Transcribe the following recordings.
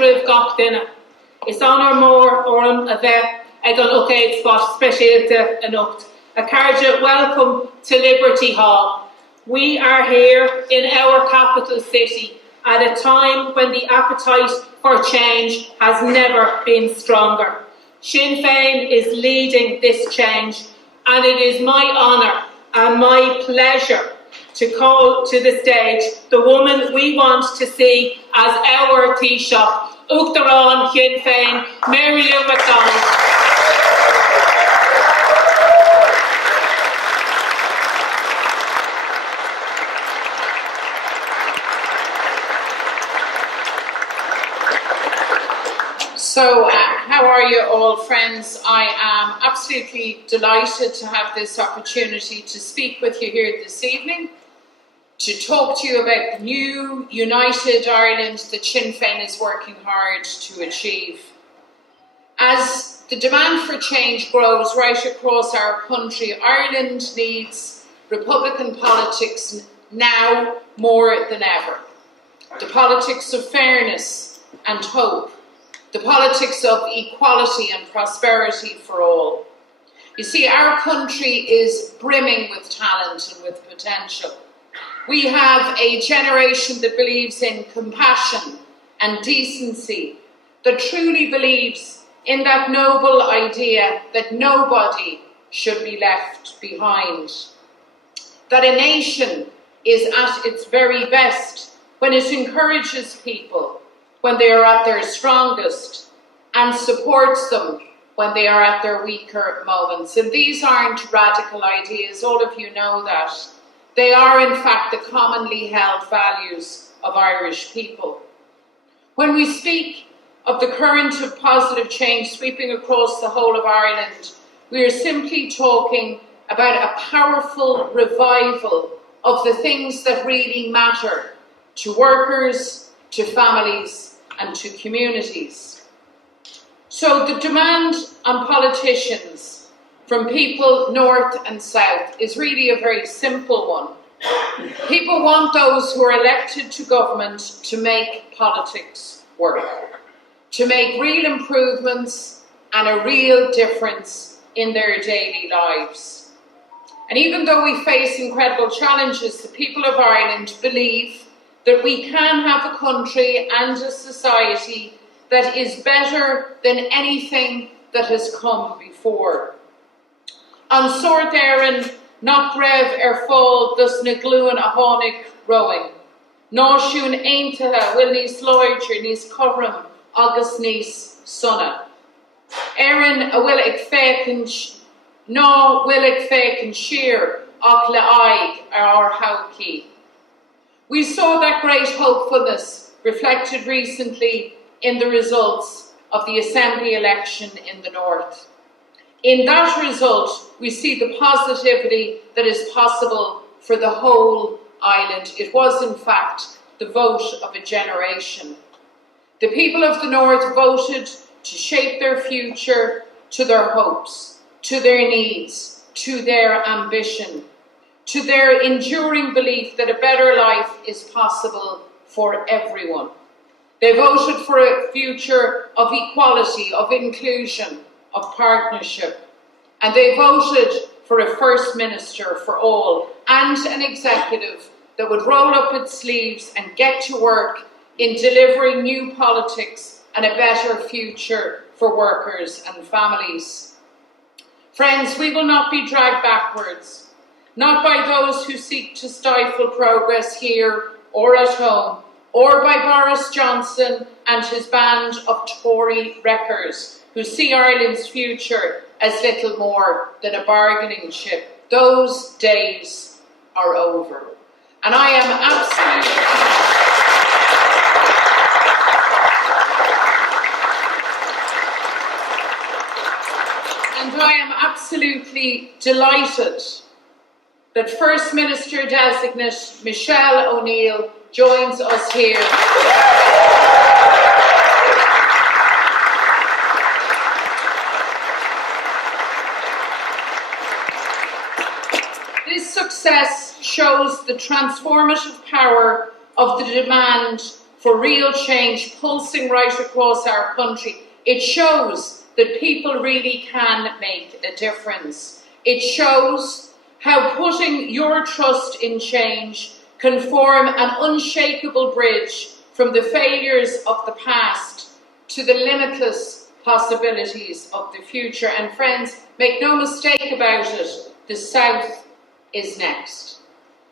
ribh gach duine. Is anar mór orm a bheith ag an Occéid Spot speisialta anocht. A Carja, welcome to Liberty Hall. We are here in our capital city at a time when the appetite for change has never been stronger. Sinn Féin is leading this change, and it is my honour and my pleasure to call to the stage the woman we want to see as our Taoiseach, Uachtarán Sinn Féin, Mary Lou McDonald. So, how are you all, friends? I am absolutely delighted to have this opportunity to speak with you here this evening, to talk to you about the new united Ireland that Sinn Féin is working hard to achieve. As the demand for change grows right across our country, Ireland needs Republican politics now more than ever. The politics of fairness and hope. The politics of equality and prosperity for all. You see, our country is brimming with talent and with potential. We have a generation that believes in compassion and decency, that truly believes in that noble idea that nobody should be left behind. That a nation is at its very best when it encourages people when they are at their strongest, and supports them when they are at their weaker moments. And these aren't radical ideas, all of you know that. They are in fact the commonly held values of Irish people. When we speak of the current of positive change sweeping across the whole of Ireland, we are simply talking about a powerful revival of the things that really matter to workers, to families, and to communities. So the demand on politicians from people north and south is really a very simple one. People want those who are elected to government to make politics work, to make real improvements and a real difference in their daily lives. And even though we face incredible challenges, the people of Ireland believe that we can have a country and a society that is better than anything that has come before. An sort éireann nach raibh fáil dus na gluúin a tháinig rowing. Náisiún aontaithe bhfuil níos láidre, níos cothrom agus níos sunna. Éireann a bhfuil ag fécinn ná bhfuil ag fécinn siar ach le aghaidh ar thodhchaí. We saw that great hopefulness reflected recently in the results of the Assembly election in the North. In that result, we see the positivity that is possible for the whole island. It was, in fact, the vote of a generation. The people of the North voted to shape their future to their hopes, to their needs, to their ambition, to their enduring belief that a better life is possible for everyone. They voted for a future of equality, of inclusion, of partnership. And they voted for a First Minister for all and an executive that would roll up its sleeves and get to work in delivering new politics and a better future for workers and families. Friends, we will not be dragged backwards. Not by those who seek to stifle progress here or at home, or by Boris Johnson and his band of Tory wreckers who see Ireland's future as little more than a bargaining chip. Those days are over. And I am absolutely delighted that First Minister designate Michelle O'Neill joins us here. This success shows the transformative power of the demand for real change pulsing right across our country. It shows that people really can make a difference. It shows how putting your trust in change can form an unshakable bridge from the failures of the past to the limitless possibilities of the future. And friends, make no mistake about it, the South is next.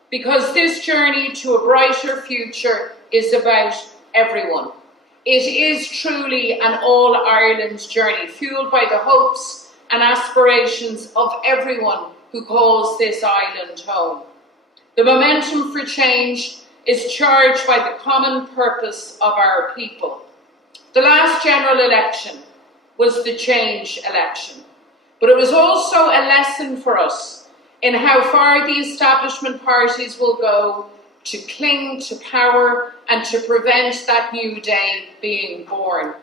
Because this journey to a brighter future is about everyone. It is truly an all-Ireland journey, fueled by the hopes and aspirations of everyone who calls this island home. The momentum for change is charged by the common purpose of our people. The last general election was the change election, but it was also a lesson for us in how far the establishment parties will go to cling to power and to prevent that new day being born.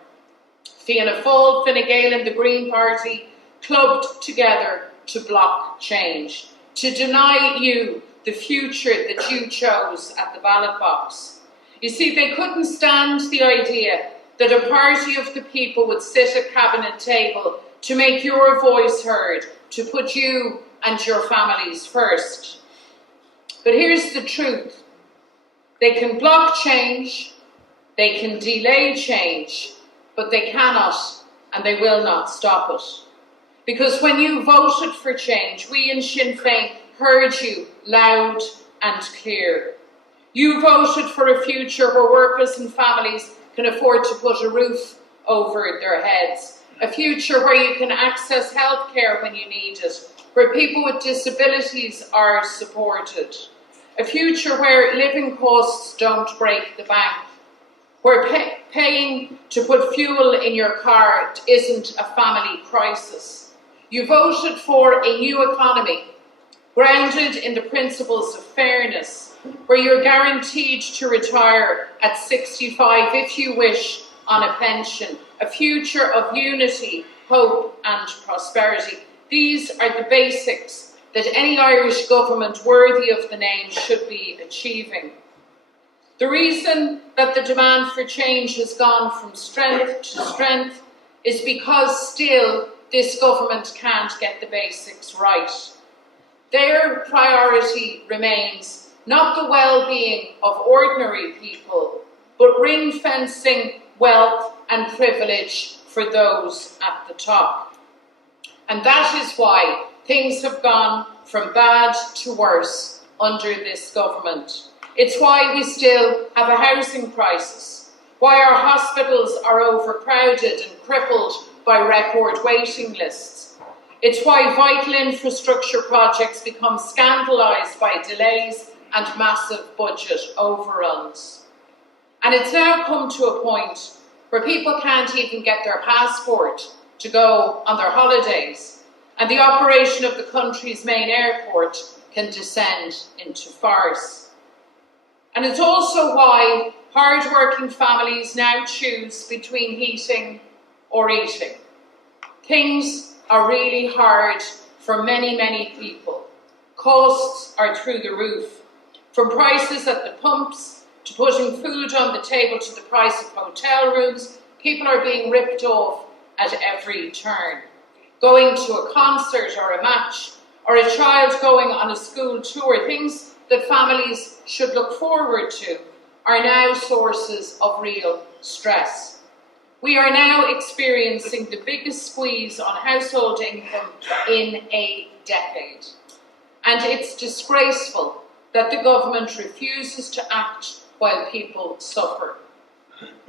Fianna Fáil, Fine Gael and the Green Party clubbed together to block change, to deny you the future that you chose at the ballot box. You see, they couldn't stand the idea that a party of the people would sit at cabinet table to make your voice heard, to put you and your families first. But here's the truth. They can block change, they can delay change, but they cannot and they will not stop it. Because when you voted for change, we in Sinn Féin heard you loud and clear. You voted for a future where workers and families can afford to put a roof over their heads. A future where you can access health care when you need it, where people with disabilities are supported. A future where living costs don't break the bank, where paying to put fuel in your car isn't a family crisis. You voted for a new economy, grounded in the principles of fairness, where you're guaranteed to retire at 65 if you wish on a pension, a future of unity, hope and prosperity. These are the basics that any Irish government worthy of the name should be achieving. The reason that the demand for change has gone from strength to strength is because still this government can't get the basics right. Their priority remains not the well-being of ordinary people, but ring-fencing wealth and privilege for those at the top. And that is why things have gone from bad to worse under this government. It's why we still have a housing crisis, why our hospitals are overcrowded and crippled by record waiting lists. It's why vital infrastructure projects become scandalised by delays and massive budget overruns. And it's now come to a point where people can't even get their passport to go on their holidays, and the operation of the country's main airport can descend into farce. And it's also why hard-working families now choose between heating or eating. Things are really hard for many, many people. Costs are through the roof. From prices at the pumps, to putting food on the table, to the price of hotel rooms, people are being ripped off at every turn. Going to a concert or a match, or a child going on a school tour, things that families should look forward to, are now sources of real stress. We are now experiencing the biggest squeeze on household income in a decade. And it's disgraceful that the government refuses to act while people suffer.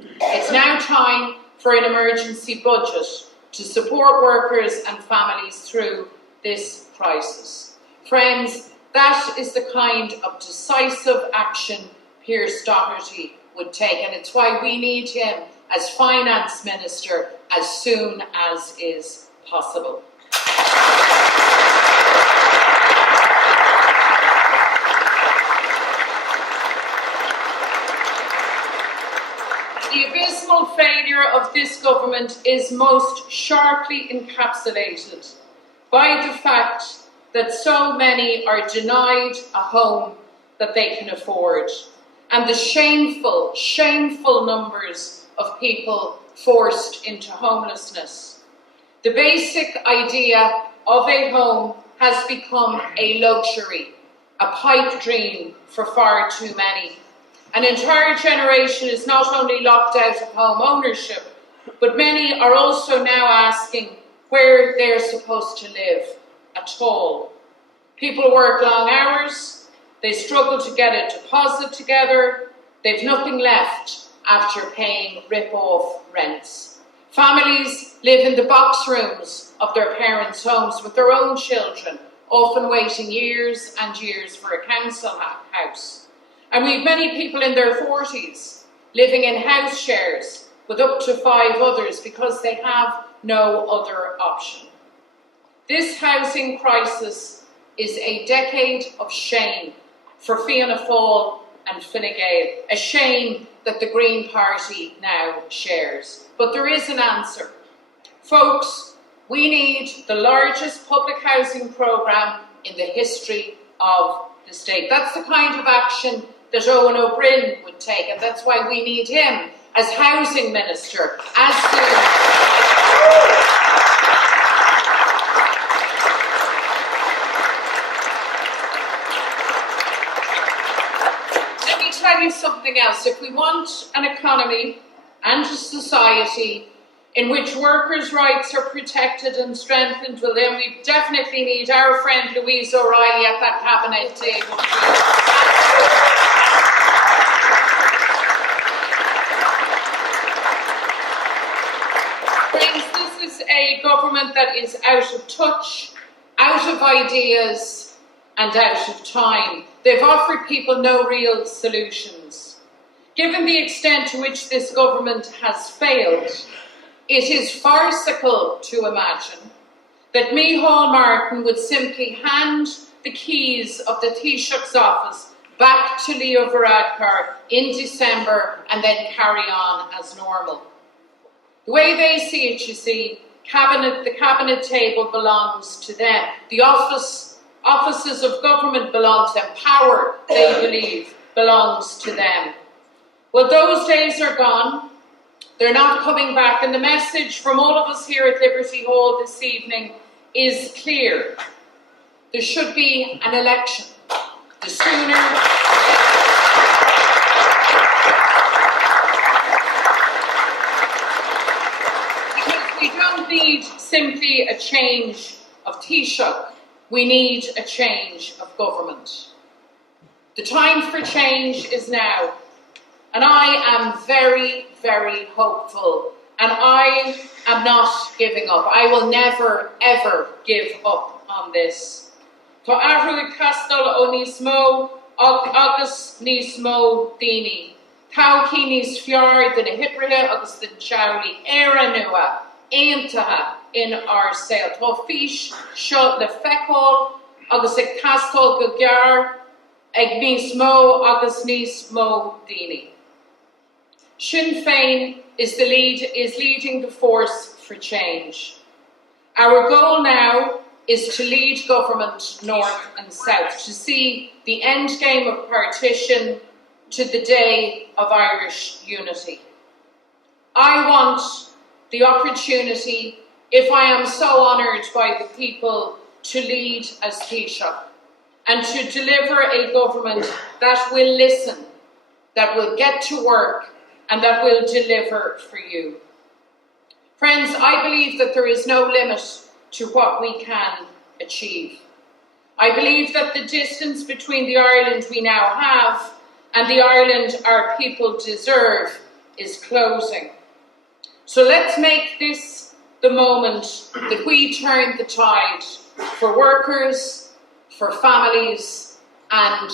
It's now time for an emergency budget to support workers and families through this crisis. Friends, that is the kind of decisive action Pierce Doherty would take, and it's why we need him as Finance Minister as soon as is possible. The abysmal failure of this government is most sharply encapsulated by the fact that so many are denied a home that they can afford. and the shameful, shameful numbers of people forced into homelessness. The basic idea of a home has become a luxury, a pipe dream for far too many. An entire generation is not only locked out of home ownership, but many are also now asking where they're supposed to live at all. People work long hours, they struggle to get a deposit together, they've nothing left after paying rip-off rents. Families live in the box rooms of their parents' homes with their own children, often waiting years and years for a council house. And we've many people in their 40s living in house shares with up to 5 others because they have no other option. This housing crisis is a decade of shame for Fianna Fáil and Fine Gael, a shame that the Green Party now shares. But there is an answer. Folks, we need the largest public housing programme in the history of the state. That's the kind of action that Owen O'Brien would take, and that's why we need him as Housing Minister as soon. Let me tell you something else. If we want an economy and a society in which workers' rights are protected and strengthened, well then we definitely need our friend Louise O'Reilly at that cabinet table. Friends, this is a government that is out of touch, out of ideas and out of time. They've offered people no real solutions. Given the extent to which this government has failed, it is farcical to imagine that Micheál Martin would simply hand the keys of the Taoiseach's office back to Leo Varadkar in December and then carry on as normal. The way they see it, you see, the cabinet table belongs to them. The offices of government belong to them. Power, they believe, belongs to them. Well, those days are gone. They're not coming back, and the message from all of us here at Liberty Hall this evening is clear. There should be an election. The sooner... Because we don't need simply a change of Taoiseach, we need a change of government. The time for change is now. And I am very, very hopeful, and I am not giving up. I will never, ever give up on this. Tá ahrú castal ó níos mó agus níos mó daoine. Taucí níos fearr den na hiprithe agus den teamhlaí éire nua, aontaithe in our sail. Tá fís seo le feiceáil agus ag castal go gearr ag níos mó agus níos mó daoine. Sinn Féin is leading the force for change. Our goal now is to lead government north and south, to see the end game of partition to the day of Irish unity. I want the opportunity, if I am so honoured by the people, to lead as Taoiseach and to deliver a government that will listen, that will get to work, and that will deliver for you. Friends, I believe that there is no limit to what we can achieve. I believe that the distance between the Ireland we now have and the Ireland our people deserve is closing. So let's make this the moment that we turn the tide for workers, for families, and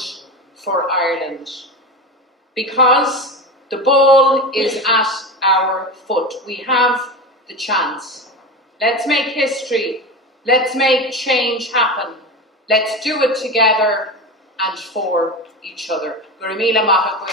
for Ireland. Because the ball is at our foot. We have the chance. Let's make history. Let's make change happen. Let's do it together and for each other. Gurumila maha.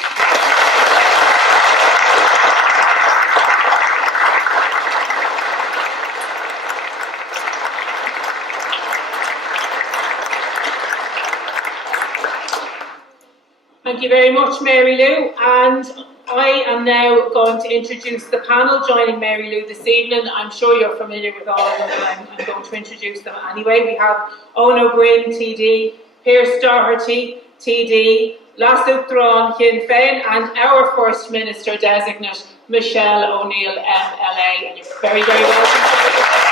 Thank Thank you very much, Mary Lou. And I am now going to introduce the panel joining Mary Lou this evening. I'm sure you're familiar with all of them, but I'm going to introduce them anyway. We have Owen O'Brien, TD, Pearse Doherty, TD, Lasuk Thrawn, Sinn Féin, and our First Minister designate, Michelle O'Neill, MLA. And you're very, very welcome.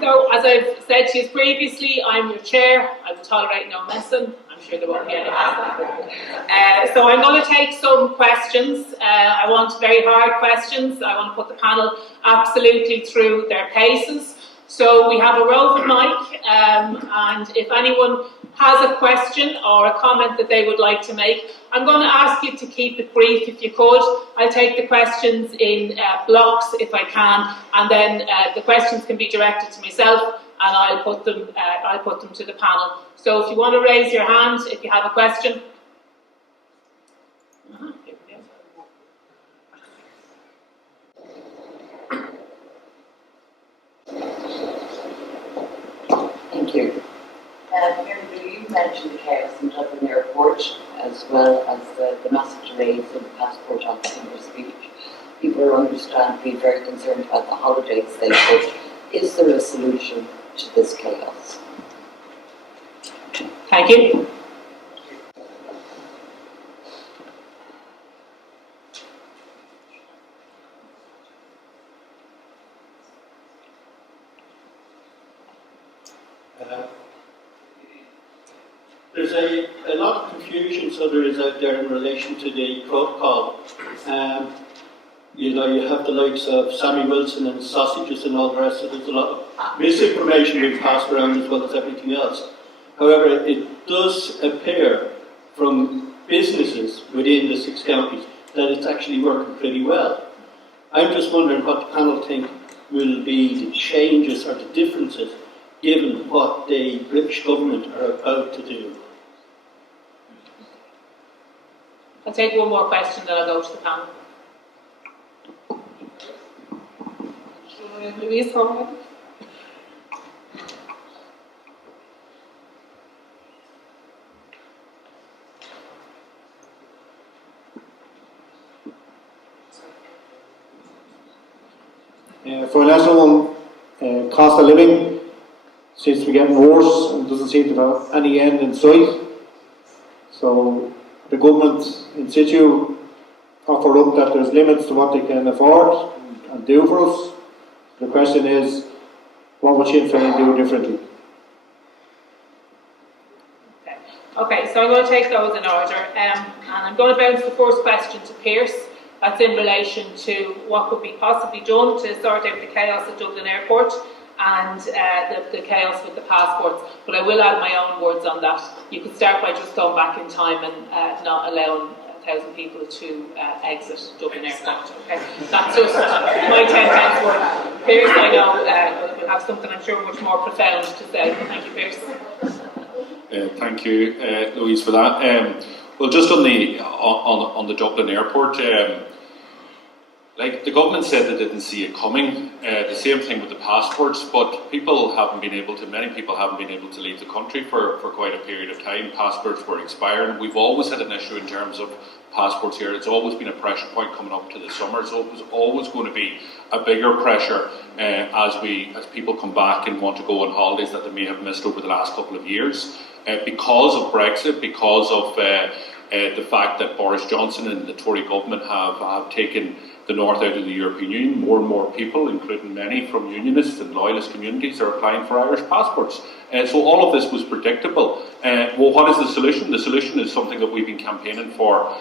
So, as I've said to you previously, I'm your chair. I will tolerate no messing. I'm sure there won't be any messing. So I'm going to take some questions. I want very hard questions. I want to put the panel absolutely through their paces. So we have a roving mic, and if anyone has a question or a comment that they would like to make, I'm going to ask you to keep it brief if you could. I'll take the questions in blocks if I can, and then the questions can be directed to myself, and I'll put them to the panel. So if you want to raise your hand if you have a question. Thank you. Mary Lou, you mentioned the chaos in Dublin Airport as well as the massive delays in the passport office in your speech. People are understandably very concerned about the holidays they took. Is there a solution to this chaos? Thank you. There's a lot of confusion, so there is out there in relation to the protocol. You have the likes of Sammy Wilson and sausages and all the rest, so there's a lot of misinformation being passed around as well as everything else. However, it does appear from businesses within the 6 counties that it's actually working pretty well. I'm just wondering what the panel think will be the changes or the differences given what the British government are about to do. I'll take one more question, then I'll go to the panel. Louise, hold on. For a national one, cost of living seems to be getting worse and doesn't seem to have any end in sight. So the government in situ offer up that there's limits to what they can afford and do for us. The question is, what would Sinn Féin do differently? Okay, so I'm going to take those in order, and I'm going to bounce the first question to Pearse. That's in relation to what could be possibly done to sort out the chaos at Dublin Airport and the chaos with the passports. But I will add my own words on that. You could start by just going back in time and not allowing 1,000 people to exit Dublin Airport. Okay, that's just my 10 word. Pearse, I know, will have something I'm sure much more profound to say. Thank you, Pearse. Thank you, Louise, for that. Well, just on the Dublin Airport, like the government said they didn't see it coming. The same thing with the passports, but many people haven't been able to leave the country for quite a period of time. Passports were expiring. We've always had an issue in terms of passports here. It's always been a pressure point coming up to the summer, so it was always going to be a bigger pressure as people come back and want to go on holidays that they may have missed over the last couple of years. Because of Brexit, because of the fact that Boris Johnson and the Tory government have taken the North out of the European Union, more and more people, including many from Unionist and Loyalist communities, are applying for Irish passports. So all of this was predictable. Well, what is the solution? The solution is something that we've been campaigning for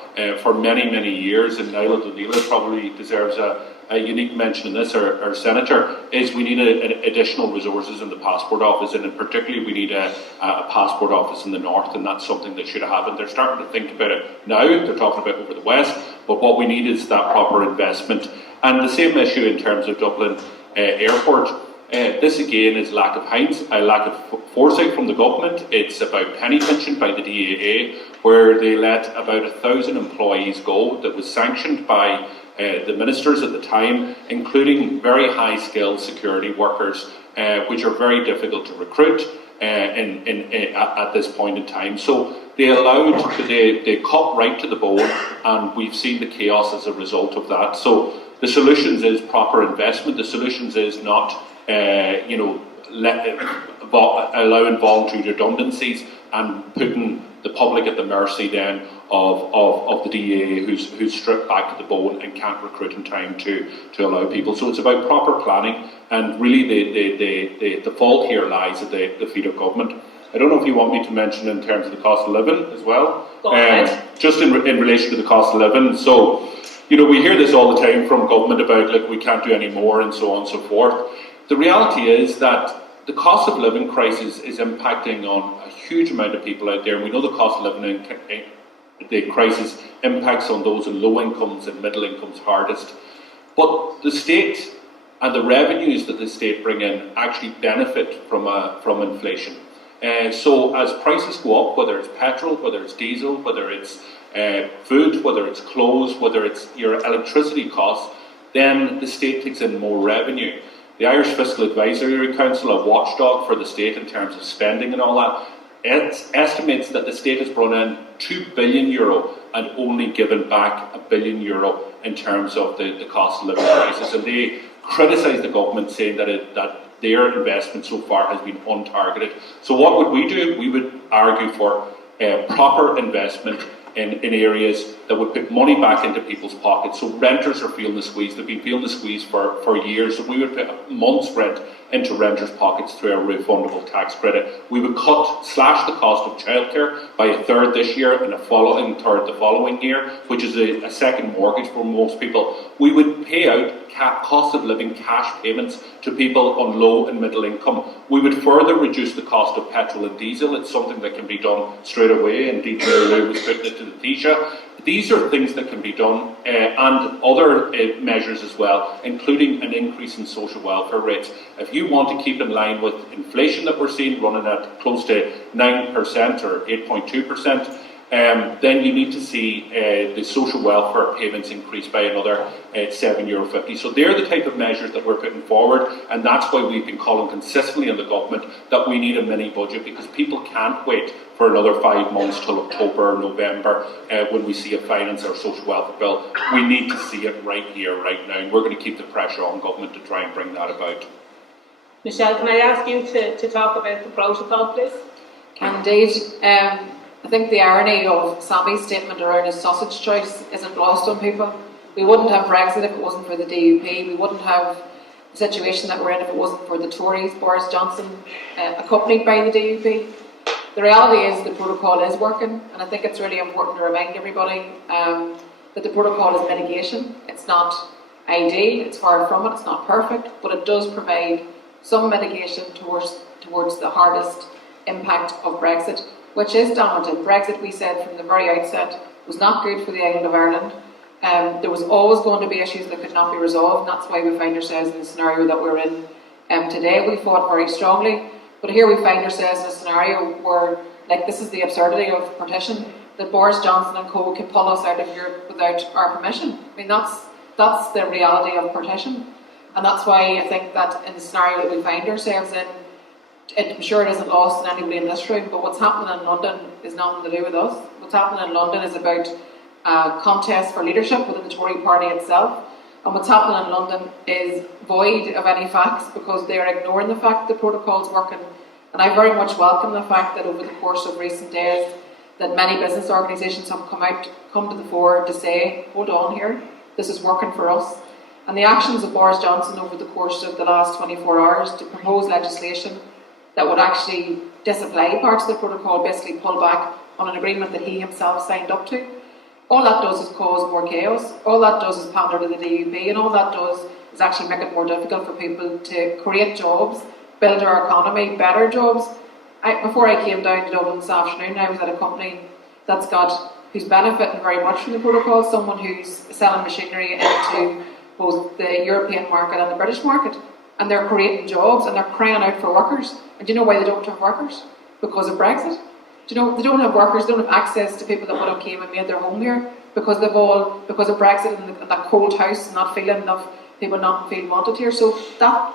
many, many years, and Niall O'Neill probably deserves a unique mention in this, our Senator, is we need additional resources in the passport office, and particularly we need a passport office in the north, and that's something that should have happened. They're starting to think about it now, they're talking about over the west, but what we need is that proper investment. And the same issue in terms of Dublin Airport. This again is lack of foresight from the government. It's about penny pinching by the DAA, where they let about 1,000 employees go. That was sanctioned by the ministers at the time, including very high-skilled security workers which are very difficult to recruit at this point in time. So they cut right to the bone, and we've seen the chaos as a result of that. So the solutions is proper investment. The solutions is not, allowing voluntary redundancies and putting the public at the mercy then of the DEA who's stripped back to the bone and can't recruit in time to allow people. So it's about proper planning, and really the fault here lies at the feet of government. I don't know if you want me to mention in terms of the cost of living as well. Go ahead. Just in relation to the cost of living. So, we hear this all the time from government about, like, we can't do any more and so on and so forth. The reality is that the cost of living crisis is impacting on a huge amount of people out there, and we know the cost of living the crisis impacts on those in low incomes and middle incomes hardest. But the state and the revenues that the state bring in actually benefit from inflation. So as prices go up, whether it's petrol, whether it's diesel, whether it's food, whether it's clothes, whether it's your electricity costs, then the state takes in more revenue. The Irish Fiscal Advisory Council, a watchdog for the state in terms of spending and all that, it estimates that the state has brought in €2 billion and only given back €1 billion in terms of the cost of living crisis. And they criticise the government, saying that their investment so far has been untargeted. So what would we do? We would argue for proper investment in areas that would put money back into people's pockets. So renters are feeling the squeeze. They've been feeling the squeeze for years. So we would put a month's rent into renters' pockets through a refundable tax credit. We would slash the cost of childcare by a third this year and a third the following year, which is a second mortgage for most people. We would pay out cost of living cash payments to people on low and middle income. We would further reduce the cost of petrol and diesel. It's something that can be done straight away. Indeed, Mary was putting it to the Taoiseach. These are things that can be done, and other measures as well, including an increase in social welfare rates. If you want to keep in line with inflation that we're seeing running at close to 9% or 8.2%, then you need to see the social welfare payments increase by another €7.50. So they're the type of measures that we're putting forward, and that's why we've been calling consistently on the government that we need a mini budget, because people can't wait for another 5 months till October or November when we see a finance or social welfare bill. We need to see it right here, right now, and we're going to keep the pressure on government to try and bring that about. Michelle, can I ask you to talk about the protocol, please? Indeed. I think the irony of Sammy's statement around his sausage choice isn't lost on people. We wouldn't have Brexit if it wasn't for the DUP. We wouldn't have the situation that we're in if it wasn't for the Tories, Boris Johnson, accompanied by the DUP. The reality is the protocol is working, and I think it's really important to remind everybody that the protocol is mitigation. It's not ideal, it's far from it, it's not perfect, but it does provide some mitigation towards the hardest impact of Brexit, which is damaging. Brexit, we said from the very outset, was not good for the island of Ireland. There was always going to be issues that could not be resolved, and that's why we find ourselves in the scenario that we're in today. We fought very strongly, but here we find ourselves in a scenario where, like, this is the absurdity of partition, that Boris Johnson and co can pull us out of Europe without our permission. I mean, that's the reality of partition, and that's why I think that in the scenario that we find ourselves in, I'm sure it isn't lost in anybody in this room, but what's happening in London is nothing to do with us. What's happening in London is about a contest for leadership within the Tory party itself, and what's happening in London is void of any facts, because they are ignoring the fact the protocol is working. And I very much welcome the fact that over the course of recent days that many business organisations have come to the fore to say, hold on here, this is working for us. And the actions of Boris Johnson over the course of the last 24 hours to propose legislation that would actually disapply parts of the protocol, basically pull back on an agreement that he himself signed up to, all that does is cause more chaos. All that does is pander to the DUP, and all that does is actually make it more difficult for people to create jobs, build our economy, better jobs. Before I came down to Dublin this afternoon, I was at a company who's benefiting very much from the protocol, someone who's selling machinery into both the European market and the British market, and they're creating jobs and they're crying out for workers. And do you know why they don't have workers? Because of Brexit. Do you know they don't have workers, they don't have access to people that would have came and made their home here because of Brexit and that cold house and not feeling enough people not feeling wanted here. So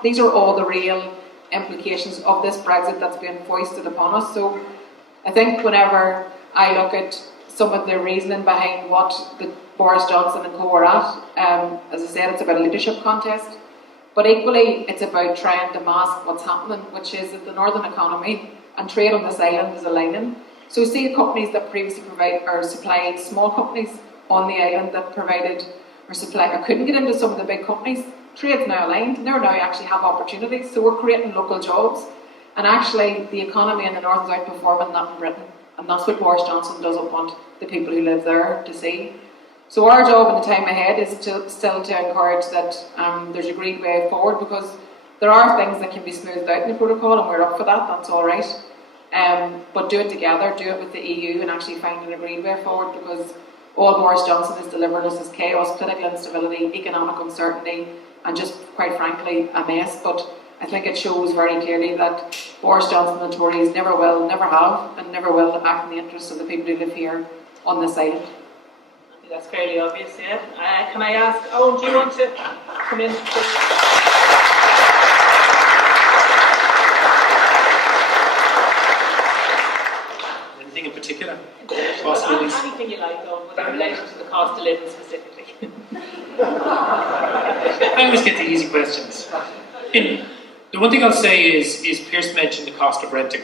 these are all the real implications of this Brexit that's being foisted upon us. So I think whenever I look at some of the reasoning behind what the Boris Johnson and co are at, as I said, it's about a leadership contest, but equally it's about trying to mask what's happening, which is that the northern economy and trade on this island is aligning. So we see companies that previously supplied small companies on the island that provided or couldn't get into some of the big companies. Trade's now aligned, and they now actually have opportunities. So we're creating local jobs, and actually the economy in the north is outperforming that in Britain, and that's what Boris Johnson doesn't want the people who live there to see. So our job in the time ahead is still to encourage that there's a agreed way forward, because there are things that can be smoothed out in the protocol, and we're up for that, that's all right. But do it together, do it with the EU, and actually find an agreed way forward, because all Boris Johnson is delivering us is chaos, political instability, economic uncertainty, and just, quite frankly, a mess. But I think it shows very clearly that Boris Johnson and the Tories never will, never have, and never will act in the interests of the people who live here on this island. I think that's fairly obvious, yeah. Can I ask, Owen, do you want to come in? Anything in particular? Anything you like, Owen, whether related to the cost of living specifically. I always get the easy questions. The one thing I'll say is Pierce mentioned the cost of renting,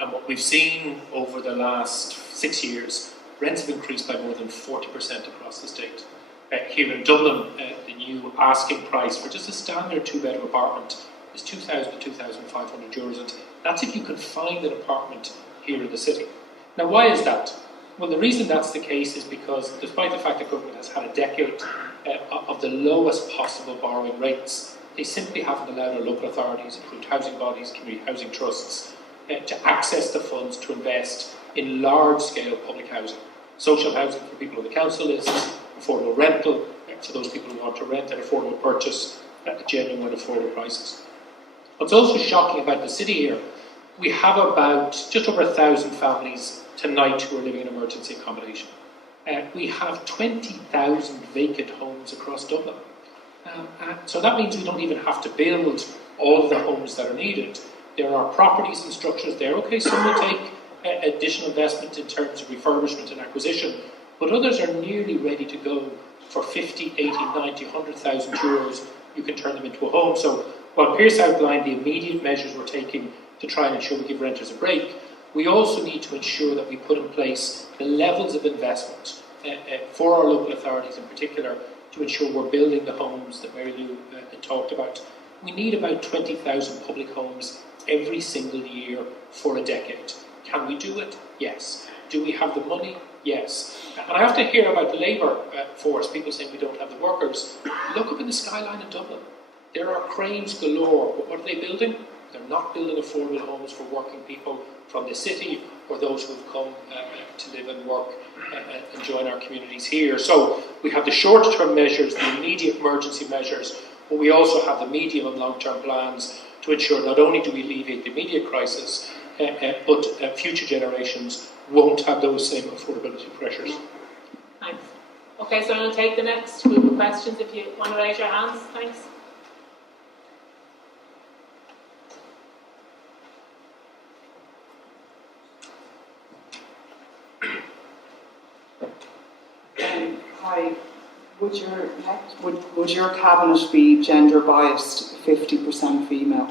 and what we've seen over the last 6 years, rents have increased by more than 40% across the state. Here in Dublin, the new asking price for just a standard two-bedroom apartment is €2,000 to €2,500, and that's if you can find an apartment here in the city. Now, why is that? Well, the reason that's the case is because, despite the fact that government has had a decade of the lowest possible borrowing rates, they simply haven't allowed our local authorities, approved housing bodies, community housing trusts, to access the funds to invest in large-scale public housing. Social housing for people on the council list, affordable rental for those people who want to rent, and affordable purchase at genuine affordable prices. What's also shocking about the city here, we have about just over 1,000 families tonight who are living in emergency accommodation. We have 20,000 vacant homes across Dublin. So that means we don't even have to build all of the homes that are needed. There are properties and structures there. Okay, some will take additional investment in terms of refurbishment and acquisition, but others are nearly ready to go for 50, 80, 90, 100,000 euros. You can turn them into a home. So while Pierce outlined the immediate measures we're taking to try and ensure we give renters a break, we also need to ensure that we put in place the levels of investment for our local authorities in particular to ensure we're building the homes that Mary Lou talked about. We need about 20,000 public homes every single year for a decade. Can we do it? Yes. Do we have the money? Yes. And I often hear about the labour force, people saying we don't have the workers. Look up in the skyline of Dublin. There are cranes galore, but what are they building? They're not building affordable homes for working people from the city or those who have come to live and work and join our communities here. So we have the short-term measures, the immediate emergency measures, but we also have the medium and long-term plans to ensure not only do we alleviate the immediate crisis, but future generations won't have those same affordability pressures. Thanks. Okay, so I'm going to take the next group of questions if you want to raise your hands. Thanks. Hi, would your cabinet be gender biased, 50% female?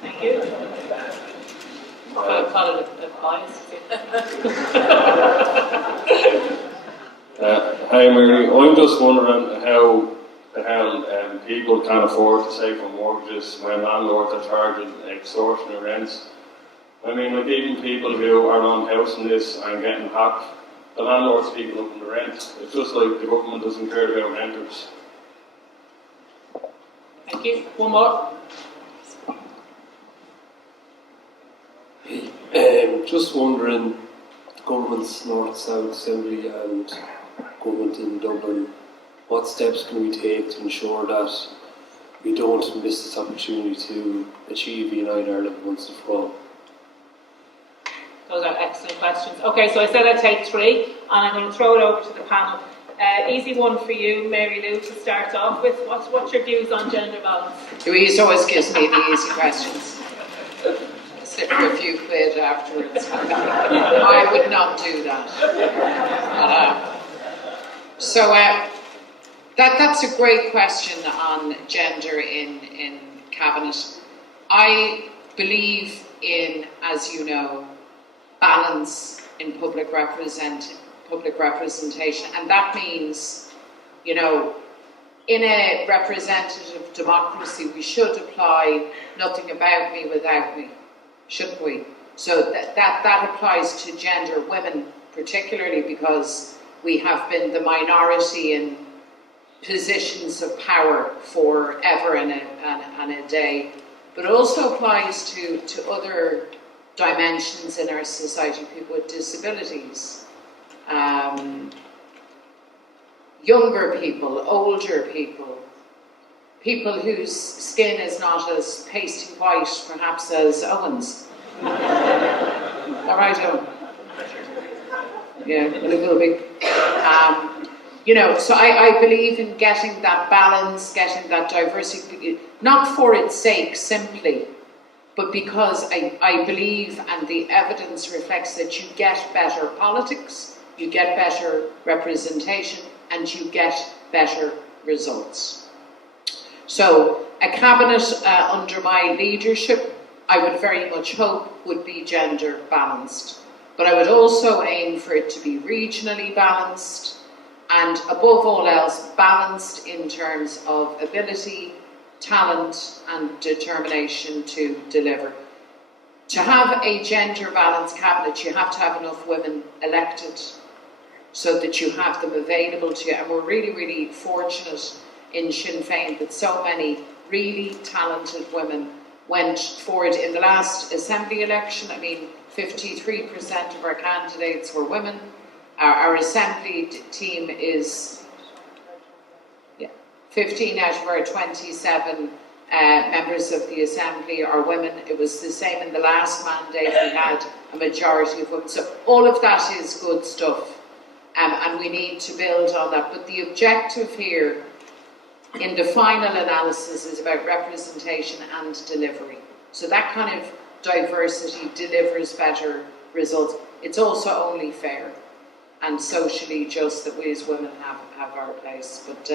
Thank you. I'll call it a bias. Hi Mary, I'm just wondering how the hell people can afford to save for mortgages when landlords are charging extortionate rents. I mean, like even people who are on housing this and getting hacked, the landlord's people up in the rent. It's just like the government doesn't care about renters. Thank you. One more. Just wondering, government's North-South Assembly and government in Dublin, what steps can we take to ensure that we don't miss this opportunity to achieve a United Ireland once and for all? Those are excellent questions. Okay, so I said I'd take three, and I'm going to throw it over to the panel. Easy one for you, Mary Lou, to start off with. What's your views on gender balance? Louise always gives me the easy questions. I slip her a few quid afterwards. I would not do that. That's a great question on gender in Cabinet. I believe in, as you know, balance in public representation, and that means, you know, in a representative democracy, we should apply nothing about me without me, shouldn't we? So that applies to gender, women particularly, because we have been the minority in positions of power forever and a day. But it also applies to other dimensions in our society, people with disabilities, younger people, older people, people whose skin is not as pasty white perhaps as Owen's. All right, Owen? Yeah, a little bit. You know, so I believe in getting that balance, getting that diversity, not for its sake simply, but because I believe, and the evidence reflects, that you get better politics, you get better representation, and you get better results. So a cabinet under my leadership, I would very much hope would be gender balanced. But I would also aim for it to be regionally balanced, and above all else, balanced in terms of ability, talent and determination to deliver. To have a gender balanced cabinet, you have to have enough women elected so that you have them available to you. And we're really, really fortunate in Sinn Féin that so many really talented women went forward in the last Assembly election. I mean, 53% of our candidates were women. Our Assembly team is 15 out of our 27 members of the Assembly are women. It was the same in the last mandate. We had a majority of women. So all of that is good stuff, and we need to build on that. But the objective here in the final analysis is about representation and delivery. So that kind of diversity delivers better results. It's also only fair and socially just that we as women have our place. But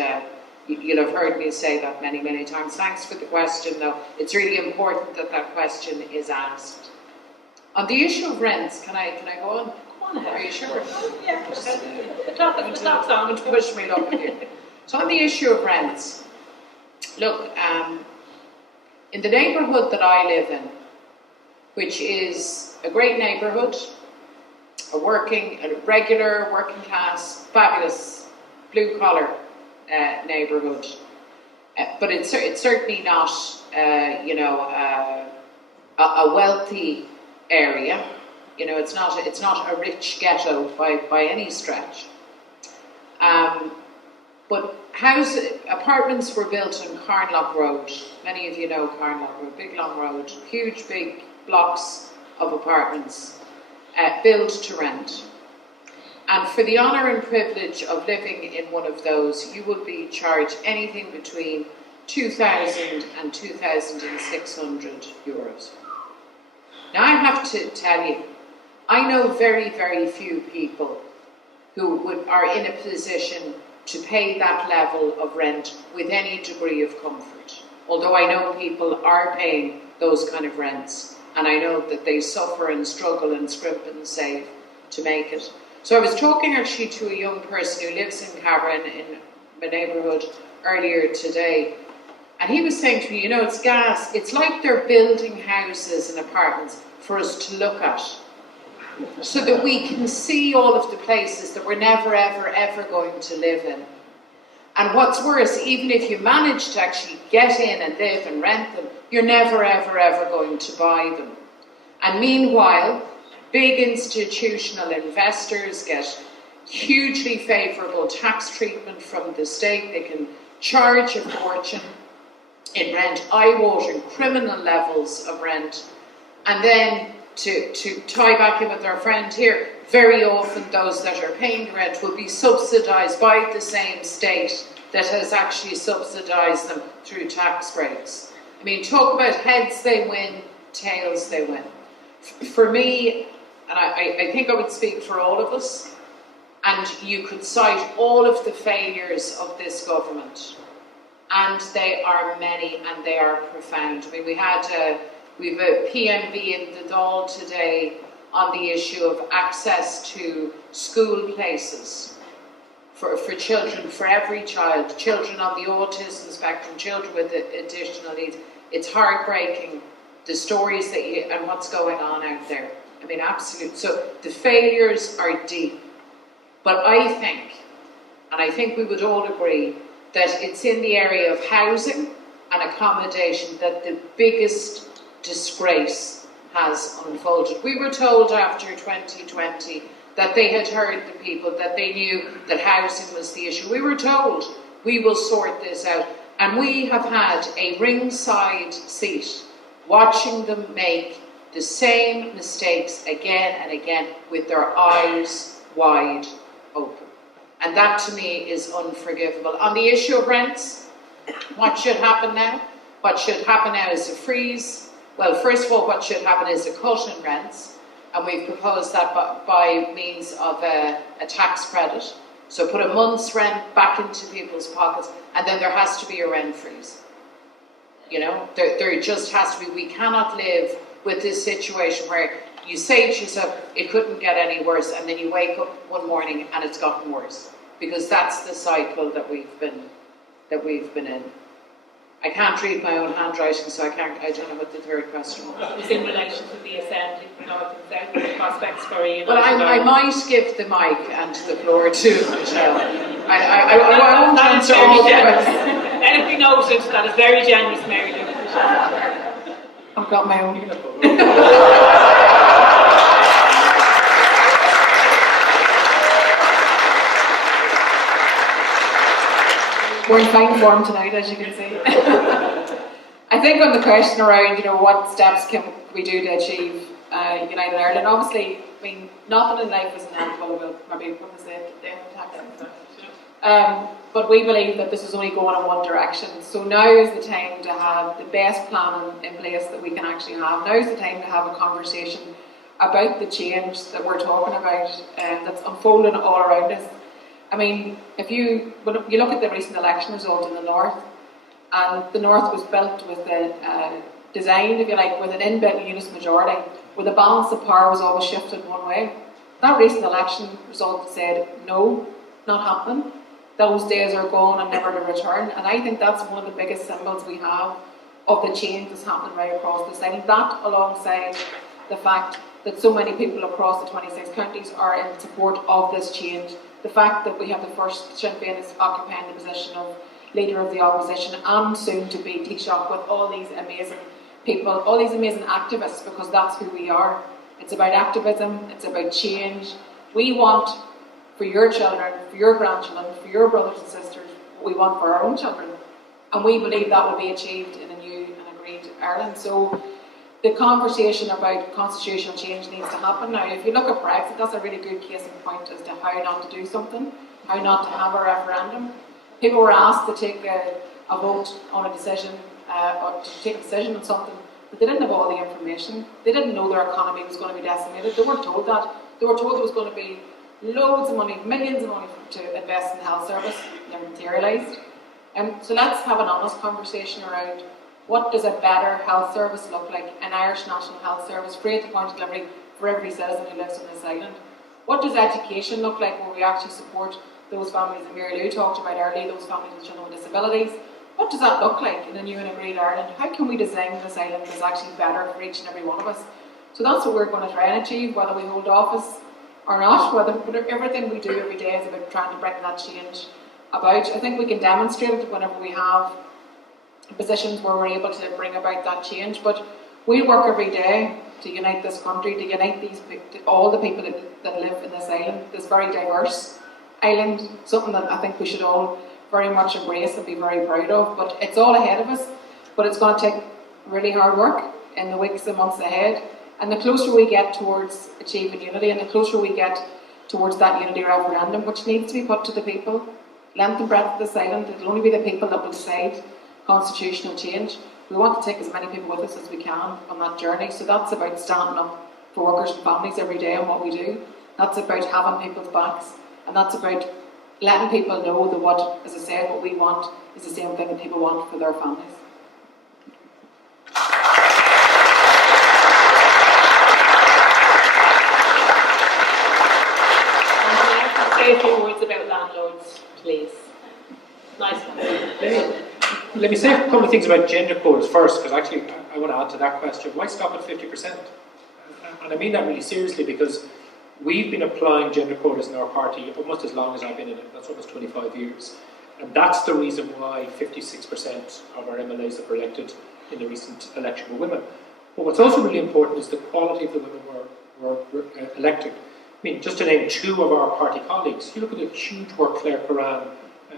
you'll have heard me say that many, many times. Thanks for the question, though. It's really important that that question is asked. On the issue of rents, can I go on? Go on ahead. Are you sure? Yeah. The clock's on. Push me up here. So on the issue of rents, look, in the neighbourhood that I live in, which is a great neighbourhood, a regular working class, fabulous blue collar neighbourhood, but it's certainly not a wealthy area. You know, it's not a rich ghetto by any stretch. But apartments were built on Carnlough Road. Many of you know Carnlough Road, big long road, huge big blocks of apartments built to rent. And for the honour and privilege of living in one of those, you will be charged anything between €2,000 and €2,600. Now I have to tell you, I know very, very few people who are in a position to pay that level of rent with any degree of comfort. Although I know people are paying those kind of rents, and I know that they suffer and struggle and scrimp and save to make it. So I was talking actually to a young person who lives in Cameron in my neighbourhood earlier today, and he was saying to me, you know, it's gas, it's like they're building houses and apartments for us to look at, so that we can see all of the places that we're never, ever, ever going to live in. And what's worse, even if you manage to actually get in and live and rent them, you're never, ever, ever going to buy them. And meanwhile, big institutional investors get hugely favourable tax treatment from the state. They can charge a fortune in rent, eye-watering criminal levels of rent. And then to tie back in with our friend here, very often those that are paying the rent will be subsidised by the same state that has actually subsidised them through tax breaks. I mean, talk about heads they win, tails they win. For me, and I think I would speak for all of us, and you could cite all of the failures of this government, and they are many and they are profound. I mean, we've a PMB in the Dáil today on the issue of access to school places for children, for every child, children on the autism spectrum, children with additional needs. It's heartbreaking, the stories and what's going on out there. I mean, absolutely. So the failures are deep. But I think we would all agree that it's in the area of housing and accommodation that the biggest disgrace has unfolded. We were told after 2020 that they had heard the people, that they knew that housing was the issue. We were told we will sort this out. And we have had a ringside seat watching them make the same mistakes again and again with their eyes wide open. And that to me is unforgivable. On the issue of rents, what should happen now? What should happen now is a freeze. Well, first of all, what should happen is a cut in rents, and we've proposed that by means of a tax credit. So put a month's rent back into people's pockets, and then there has to be a rent freeze. You know, there just has to be. We cannot live with this situation where you say to yourself, it couldn't get any worse, and then you wake up one morning and it's gotten worse, because that's the cycle that we've been in. I can't read my own handwriting, so I don't know what the third question was. It was in relation to the Assembly for North and South, the prospects for a united Well, I Ireland. might give the mic and the floor to Michelle. I won't That is answer all very the generous. questions. Let it be noted, that is very generous, Mary Lou. I've got my own. We're in fine form tonight, as you can see. I think on the question around, what steps can we do to achieve United Ireland, obviously, I mean, nothing in life is inevitable. Maybe what is it? But we believe that this is only going in one direction. So now is the time to have the best plan in place that we can actually have. Now is the time to have a conversation about the change that we're talking about that's unfolding all around us. I mean, when you look at the recent election result in the North, and the North was built with designed, if you like, with an inbuilt unionist majority, where the balance of power was always shifted one way. That recent election result said, no, not happening. Those days are gone and never to return. And I think that's one of the biggest symbols we have of the change that's happening right across this island. That, alongside the fact that so many people across the 26 counties are in support of this change. The fact that we have the first Sinn Féin is occupying the position of Leader of the Opposition and soon to be Taoiseach, with all these amazing people, all these amazing activists, because that's who we are. It's about activism, it's about change. We want for your children, for your grandchildren, for your brothers and sisters, what we want for our own children. And we believe that will be achieved in a new and agreed Ireland. So the conversation about constitutional change needs to happen now. If you look at Brexit, that's a really good case in point as to how not to do something, how not to have a referendum. People were asked to take a vote on a decision, or to take a decision on something, but they didn't have all the information. They didn't know their economy was going to be decimated. They weren't told that. They were told there was going to be loads of money, millions of money to invest in the health service. Never materialised. So let's have an honest conversation around what does a better health service look like, an Irish National Health Service, free at the point of delivery for every citizen who lives on this island. What does education look like where we actually support those families that Mary Lou talked about earlier, those families with children with disabilities? What does that look like in a new and agreed Ireland? How can we design this island that's actually better for each and every one of us? So that's what we're going to try and achieve, whether we hold office or not, whether everything we do every day is about trying to bring that change about. I think we can demonstrate it whenever we have positions where we're able to bring about that change, but we work every day to unite this country, to unite all the people that live in this island, this very diverse island, something that I think we should all very much embrace and be very proud of. But it's all ahead of us, but it's going to take really hard work in the weeks and months ahead. And the closer we get towards achieving unity, and the closer we get towards that unity referendum, which needs to be put to the people, length and breadth of this island, it'll only be the people that will decide constitutional change. We want to take as many people with us as we can on that journey. So that's about standing up for workers and families every day and what we do. That's about having people's backs, and that's about letting people know that what, as I say, what we want is the same thing that people want for their families. Say a few words about landlords, please. Nice one. Let me say a couple of things about gender quotas first, because actually I want to add to that question. Why stop at 50%? And I mean that really seriously, because we've been applying gender quotas in our party almost as long as I've been in it. That's almost 25 years. And that's the reason why 56% of our MLAs that were elected in the recent election were women. But what's also really important is the quality of the women were elected. I mean, just to name two of our party colleagues, you look at the huge work Claire Curran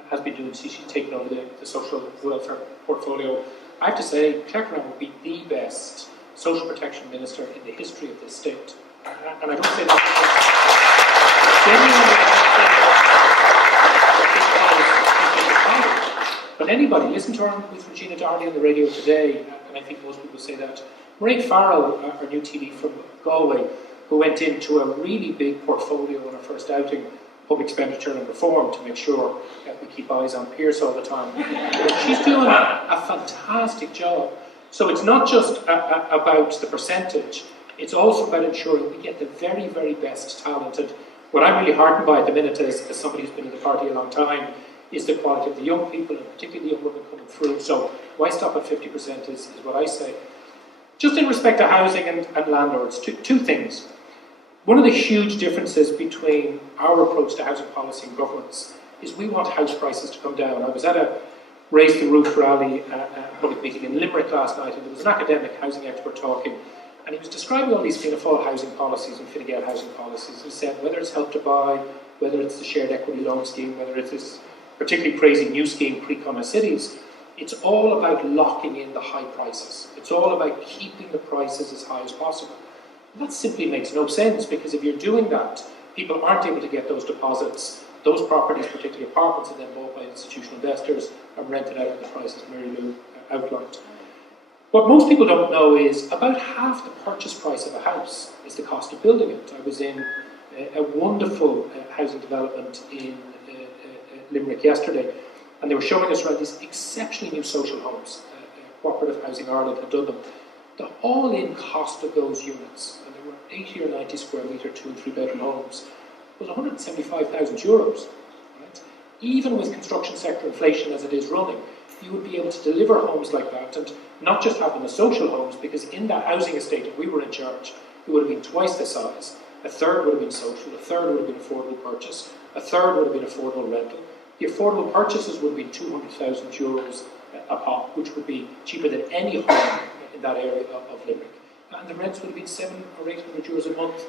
has been doing since she's taken over the social welfare portfolio. I have to say, Claire Curran would be the best social protection minister in the history of this state. And I don't say that because but anybody, listen to her with Regina Darley on the radio today, and I think most people say that. Maureen Farrell, our new TD from Galway, who went into a really big portfolio in her first outing, public expenditure and reform, to make sure that we keep eyes on Pierce all the time. She's doing a fantastic job. So it's not just about the percentage, it's also about ensuring we get the very, very best talented. What I'm really heartened by at the minute, as somebody who's been in the party a long time, is the quality of the young people, and particularly the young women coming through. So why stop at 50% is what I say. Just in respect to housing and landlords, two things. One of the huge differences between our approach to housing policy and governments is we want house prices to come down. I was at a Raise the Roof rally, public meeting in Limerick last night, and there was an academic housing expert talking, and he was describing all these Fianna Fáil housing policies and Fine Gael housing policies. He said whether it's Help to Buy, whether it's the shared equity loan scheme, whether it's this particularly crazy new scheme, pre-Connor Cities, it's all about locking in the high prices. It's all about keeping the prices as high as possible. And that simply makes no sense, because if you're doing that, people aren't able to get those deposits. Those properties, particularly apartments, are then bought by institutional investors and rented out at the prices Mary Lou outlined. What most people don't know is about half the purchase price of a house is the cost of building it. I was in a wonderful housing development in Limerick yesterday, and they were showing us around these exceptionally new social homes. Cooperative Housing Ireland had done them. The all-in cost of those units, and there were 80 or 90 square metre 2 and 3 bedroom homes, was €175,000. Right? Even with construction sector inflation as it is running, you would be able to deliver homes like that, and not just have them as social homes, because in that housing estate that we were in charge, it would have been twice the size. A third would have been social, a third would have been affordable purchase, a third would have been affordable rental. The affordable purchases would have been €200,000 a pop, which would be cheaper than any home in that area of Limerick. And the rents would have been €700 or €800 a month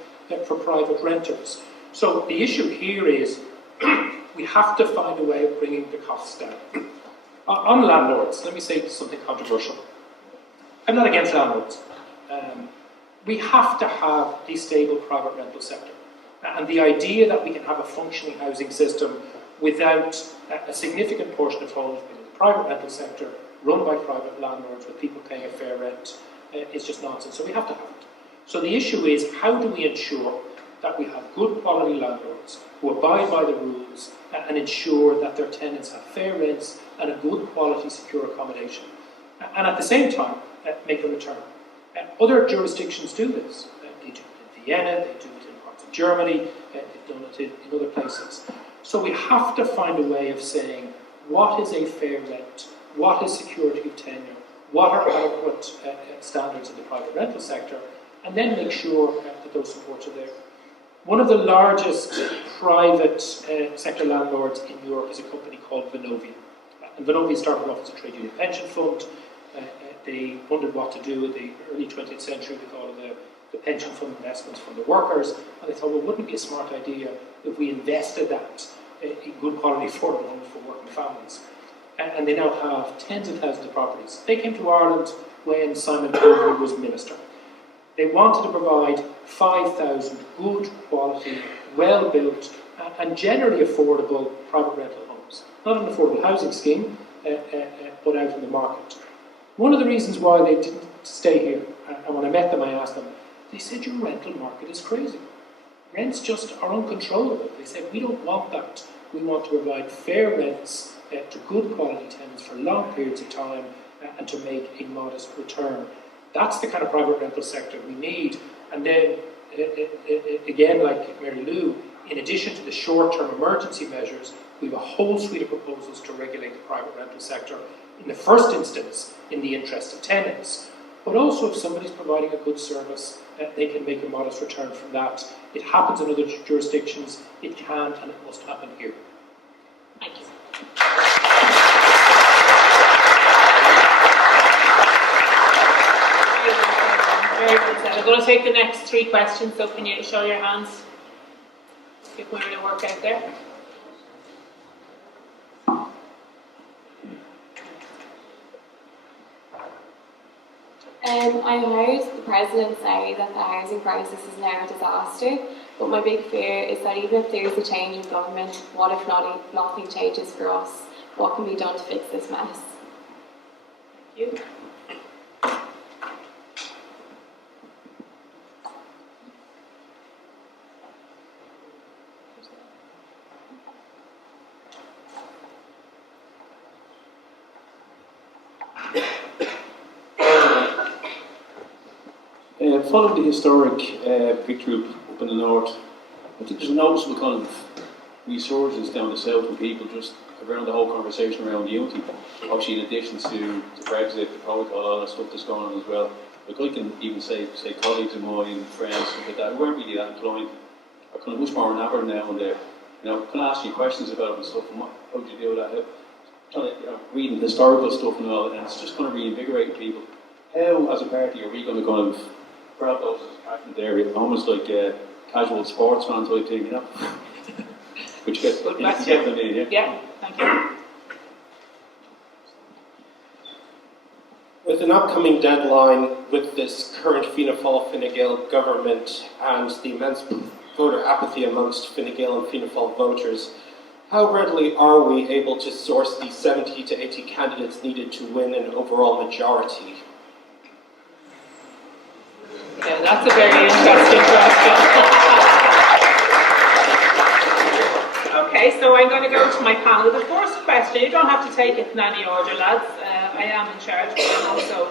for private renters. So the issue here is we have to find a way of bringing the costs down. On landlords, let me say something controversial. I'm not against landlords. We have to have a stable private rental sector. And the idea that we can have a functioning housing system without a significant portion of homes being in the private rental sector, run by private landlords with people paying a fair rent, is just nonsense. So we have to have it. So the issue is, how do we ensure that we have good quality landlords who abide by the rules and ensure that their tenants have fair rents and a good quality secure accommodation, and at the same time make a return. Other jurisdictions do this. They do it in Vienna, they do it in parts of Germany, they've done it in other places. So we have to find a way of saying, what is a fair rent? What is security of tenure? What are adequate standards in the private rental sector? And then make sure that those supports are there. One of the largest private sector landlords in Europe is a company called Vonovia. And Vonovia started off as a trade union pension fund. They wondered what to do in the early 20th century with all of the pension fund investments from the workers. And they thought, well, wouldn't it be a smart idea if we invested that in good quality affordable homes for working families? And they now have tens of thousands of properties. They came to Ireland when Simon Coveney was minister. They wanted to provide 5,000 good quality, well-built and generally affordable private rental homes. Not an affordable housing scheme, but out in the market. One of the reasons why they didn't stay here, and when I met them I asked them, they said your rental market is crazy. Rents just are uncontrollable. They said we don't want that. We want to provide fair rents to good quality tenants for long periods of time and to make a modest return. That's the kind of private rental sector we need. And then, again, like Mary Lou, in addition to the short-term emergency measures, we have a whole suite of proposals to regulate the private rental sector, in the first instance, in the interest of tenants. But also, if somebody's providing a good service, they can make a modest return from that. It happens in other jurisdictions, it can and it must happen here. Thank you. Very well said. I'm going to take the next 3 questions, so can you show your hands? If we're going to work out there. I heard the President say that the housing crisis is now a disaster, but my big fear is that even if there is a change in government, what if nothing changes for us? What can be done to fix this mess? Thank you. Following the historic victory up in the north, I think there's a noticeable kind of resurgence down the south with people just around the whole conversation around unity. Obviously, in addition to Brexit, the protocol, all that stuff that's going on as well. Like I can even say colleagues of mine, friends, stuff like that, who weren't really that inclined, are kind of much more enamored now and there. You know, can I ask you questions about it and stuff, and how do you deal with that? Reading historical stuff and all, and it's just going to reinvigorate people. How, as a party, are we going to kind of grab those as passionate area, almost like a casual sports fan type thing, you know? Which gets good. Yeah, thank you. With an upcoming deadline with this current Fianna Fáil Fine Gael government and the immense voter apathy amongst Fine Gael and Fianna Fáil voters, how readily are we able to source the 70 to 80 candidates needed to win an overall majority? Yeah, that's a very interesting question. Okay, so I'm going to go to my panel. The first question, you don't have to take it in any order, lads. I am in charge, but I'm also,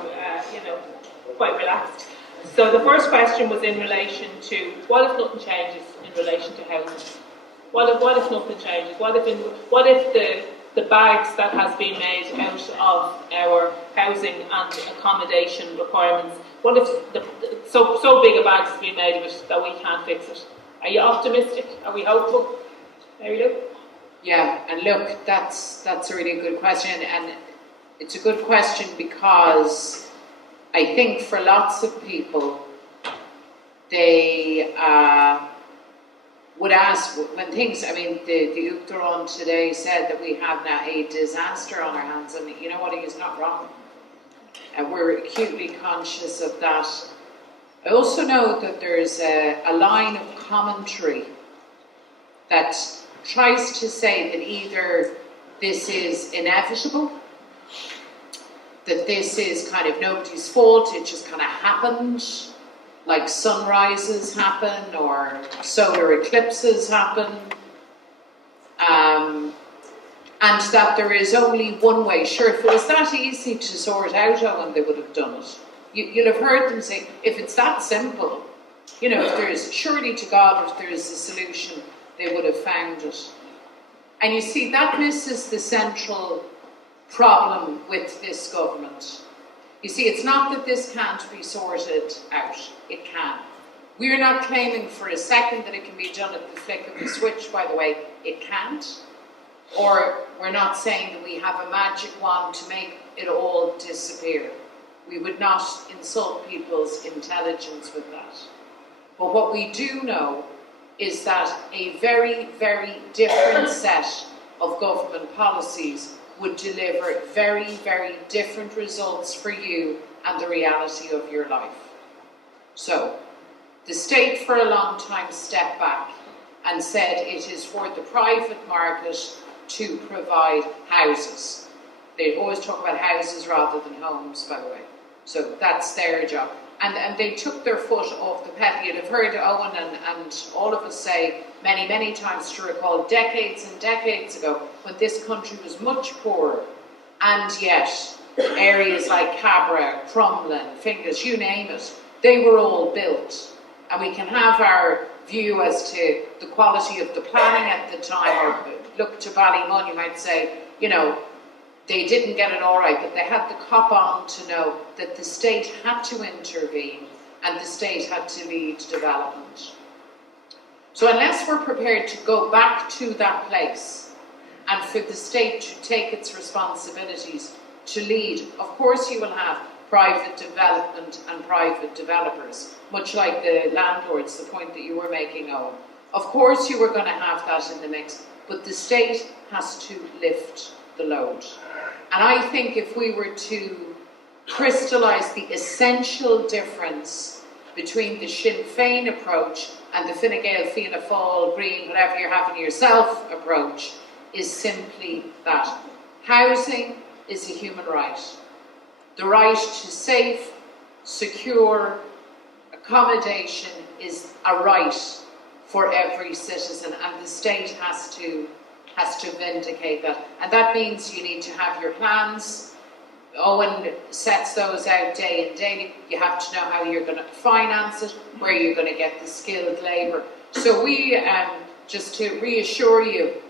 quite relaxed. So the first question was in relation to what if nothing changes in relation to housing? What if nothing changes? What if the bags that has been made out of our housing and accommodation requirements, what if so big a bag has been made of it that we can't fix it? Are you optimistic? Are we hopeful? Mary Lou? Yeah, and look, that's a really good question, and it's a good question because I think for lots of people, they would ask when things. I mean, the Uachtaráin today said that we have now a disaster on our hands, and you know what? He is not wrong. And we're acutely conscious of that. I also know that there's a line of commentary that tries to say that either this is inevitable, that this is kind of nobody's fault, it just kind of happened, like sunrises happen or solar eclipses happen, and that there is only one way. Sure, if it was that easy to sort out, Owen, they would have done it. You'll have heard them say, if it's that simple, if there is, surely to God, if there is a solution, they would have found it. And you see, that misses the central problem with this government. You see, it's not that this can't be sorted out. It can. We're not claiming for a second that it can be done at the flick of a switch, by the way. It can't. Or we're not saying that we have a magic wand to make it all disappear. We would not insult people's intelligence with that. But what we do know is that a very, very different set of government policies would deliver very, very different results for you and the reality of your life. So, the state for a long time stepped back and said it is for the private market to provide houses. They always talk about houses rather than homes, by the way. So that's their job. And they took their foot off the pedal. You'd have heard Owen and all of us say many, many times to recall decades and decades ago when this country was much poorer, and yet areas like Cabra, Crumlin, Finglas, you name it, they were all built. And we can have our view as to the quality of the planning at the time, or look to Ballymun, you might say, you know, they didn't get it all right, but they had the cop on to know that the state had to intervene and the state had to lead development. So unless we're prepared to go back to that place and for the state to take its responsibilities to lead, of course you will have private development and private developers, much like the landlords, the point that you were making, Owen. Of course you were going to have that in the mix, but the state has to lift the load. And I think if we were to crystallise the essential difference between the Sinn Féin approach and the Fine Gael, Fianna Fáil, Green, whatever you're having yourself approach, is simply that housing is a human right. The right to safe, secure accommodation is a right for every citizen, and the state has to vindicate that. And that means you need to have your plans. Owen sets those out day in, day. You have to know how you're going to finance it, where you're going to get the skilled labour. So we, just to reassure you,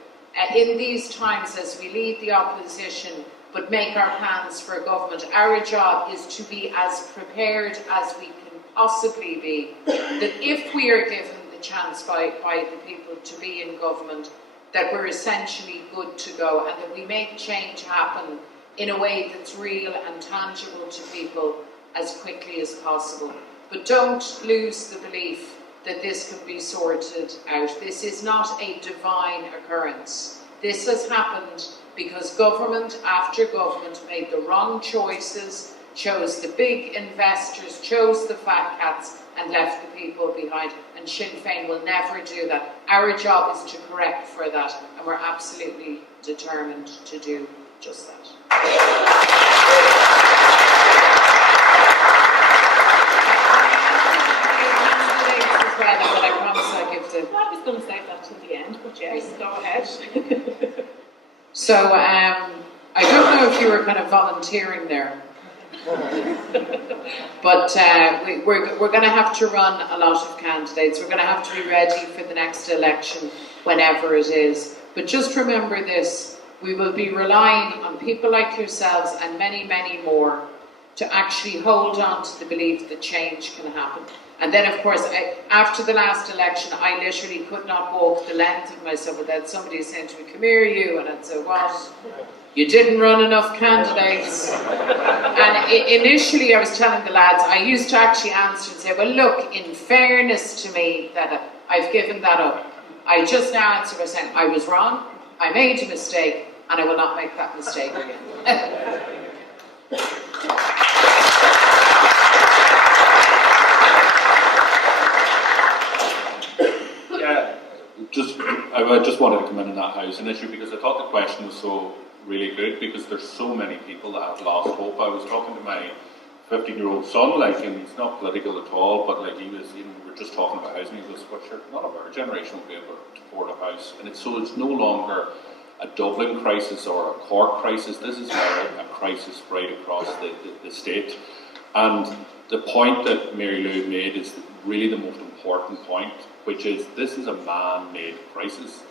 in these times as we lead the opposition but make our plans for government, our job is to be as prepared as we can possibly be, that if we are given the chance by the people to be in government, that we're essentially good to go and that we make change happen in a way that's real and tangible to people as quickly as possible. But don't lose the belief that this can be sorted out. This is not a divine occurrence. This has happened because government after government made the wrong choices, chose the big investors, chose the fat cats, and left the people behind. And Sinn Féin will never do that. Our job is to correct for that, and we're absolutely determined to do just that. But I promise I'll give the... I was going to save that till the end, but yes, go ahead. So, I don't know if you were kind of volunteering there. But we're going to have to run a lot of candidates. We're going to have to be ready for the next election, whenever it is. But just remember this, we will be relying on people like yourselves and many, many more to actually hold on to the belief that change can happen. And then, of course, after the last election, I literally could not walk the length of myself without somebody saying to me, "Come here, you," and I'd say, "What? You didn't run enough candidates." And initially I was telling the lads, I used to actually answer and say, "Well, look, in fairness to me, that I've given that up." I just now answer by saying, I was wrong, I made a mistake, and I will not make that mistake again. I just wanted to come in on that housing issue because I thought the question was so really good because there's so many people that have lost hope. I was talking to my 15-year-old son, and he's not political at all, but we were just talking about housing. He goes, "Well, sure, none of our generation will be able to afford a house." And it's no longer a Dublin crisis or a Cork crisis. This is now a crisis right across the state. And the point that Mary Lou made is really the most important point, which is this is a man-made crisis.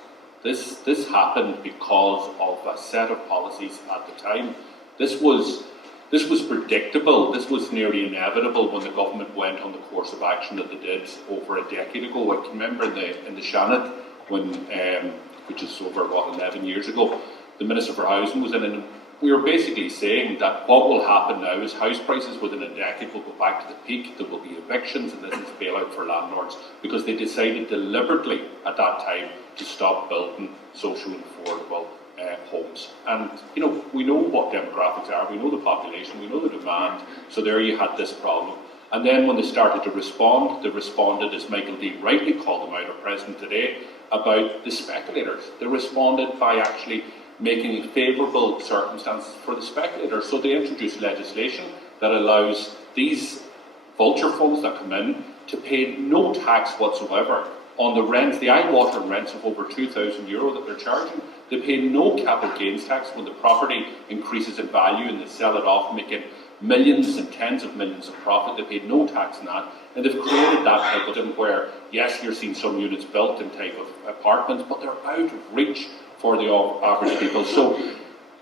This happened because of a set of policies at the time. This was predictable. This was nearly inevitable when the government went on the course of action that they did over a decade ago. I can remember in the Shannon, when which is over 11 years ago, the Minister for Housing was in, and we were basically saying that what will happen now is house prices within a decade will go back to the peak. There will be evictions, and this is bailout for landlords because they decided deliberately at that time to stop building social and affordable homes. And we know what demographics are, we know the population, we know the demand, so there you had this problem. And then when they started to respond, they responded, as Michael D. rightly called them out, our President today, about the speculators. They responded by actually making favourable circumstances for the speculators. So they introduced legislation that allows these vulture funds that come in to pay no tax whatsoever on the rents, the eye-watering rents of over €2,000 that they're charging. They pay no capital gains tax when the property increases in value and they sell it off, making millions and tens of millions of profit. They pay no tax on that. And they've created that type of thing where, yes, you're seeing some units built in type of apartments, but they're out of reach for the average people. So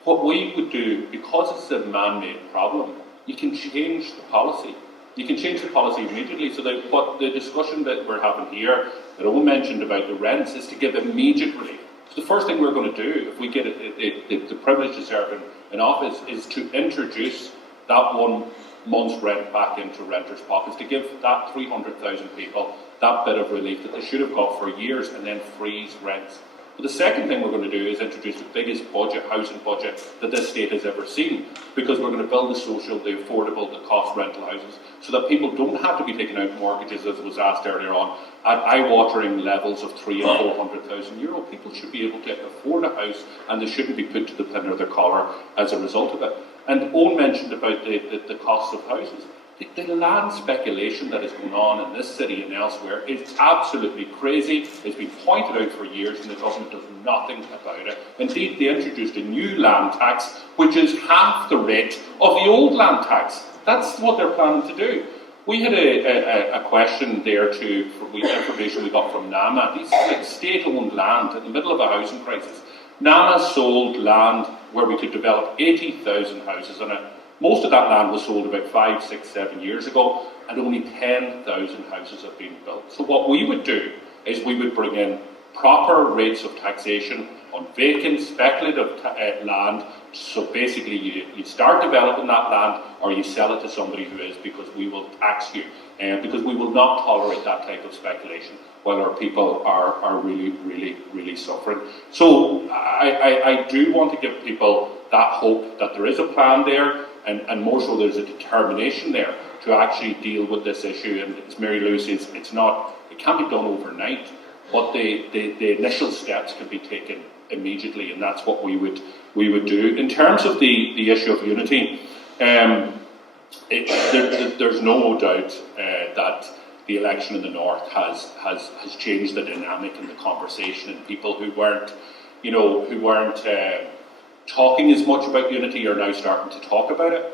what we would do, because it's a man-made problem, you can change the policy. You can change the policy immediately. So that what the discussion that we're having here, that Owen mentioned about the rents, is to give immediate relief. So the first thing we're going to do, if we get the privilege to serve in office, is to introduce that 1 month's rent back into renters' pockets, to give that 300,000 people that bit of relief that they should have got for years, and then freeze rents. But the second thing we're going to do is introduce the biggest budget, housing budget, that this state has ever seen, because we're going to build the social, the affordable, the cost rental houses, so that people don't have to be taking out mortgages, as was asked earlier on, at eye-watering levels of €300,000 and €400,000. People should be able to afford a house, and they shouldn't be put to the pin of their collar as a result of it. And Owen mentioned about the cost of houses. The land speculation that is going on in this city and elsewhere is absolutely crazy. It's been pointed out for years and the government does nothing about it. Indeed, they introduced a new land tax which is half the rate of the old land tax. That's what they're planning to do. We had a question there too, for information we got from NAMA. These are like state-owned land in the middle of a housing crisis. NAMA sold land where we could develop 80,000 houses on it. Most of that land was sold about 5, 6, 7 years ago, and only 10,000 houses have been built. So what we would do is we would bring in proper rates of taxation on vacant, speculative land. So basically you start developing that land or you sell it to somebody who is, because we will tax you, because we will not tolerate that type of speculation while our people are really, really, really suffering. So I do want to give people that hope that there is a plan there, and more so there's a determination there to actually deal with this issue. And as Mary Lou says, it can't be done overnight, but the initial steps can be taken immediately, and that's what we would do. In terms of the issue of unity, there's no doubt that the election in the north has changed the dynamic and the conversation, and people who weren't talking as much about unity are now starting to talk about it.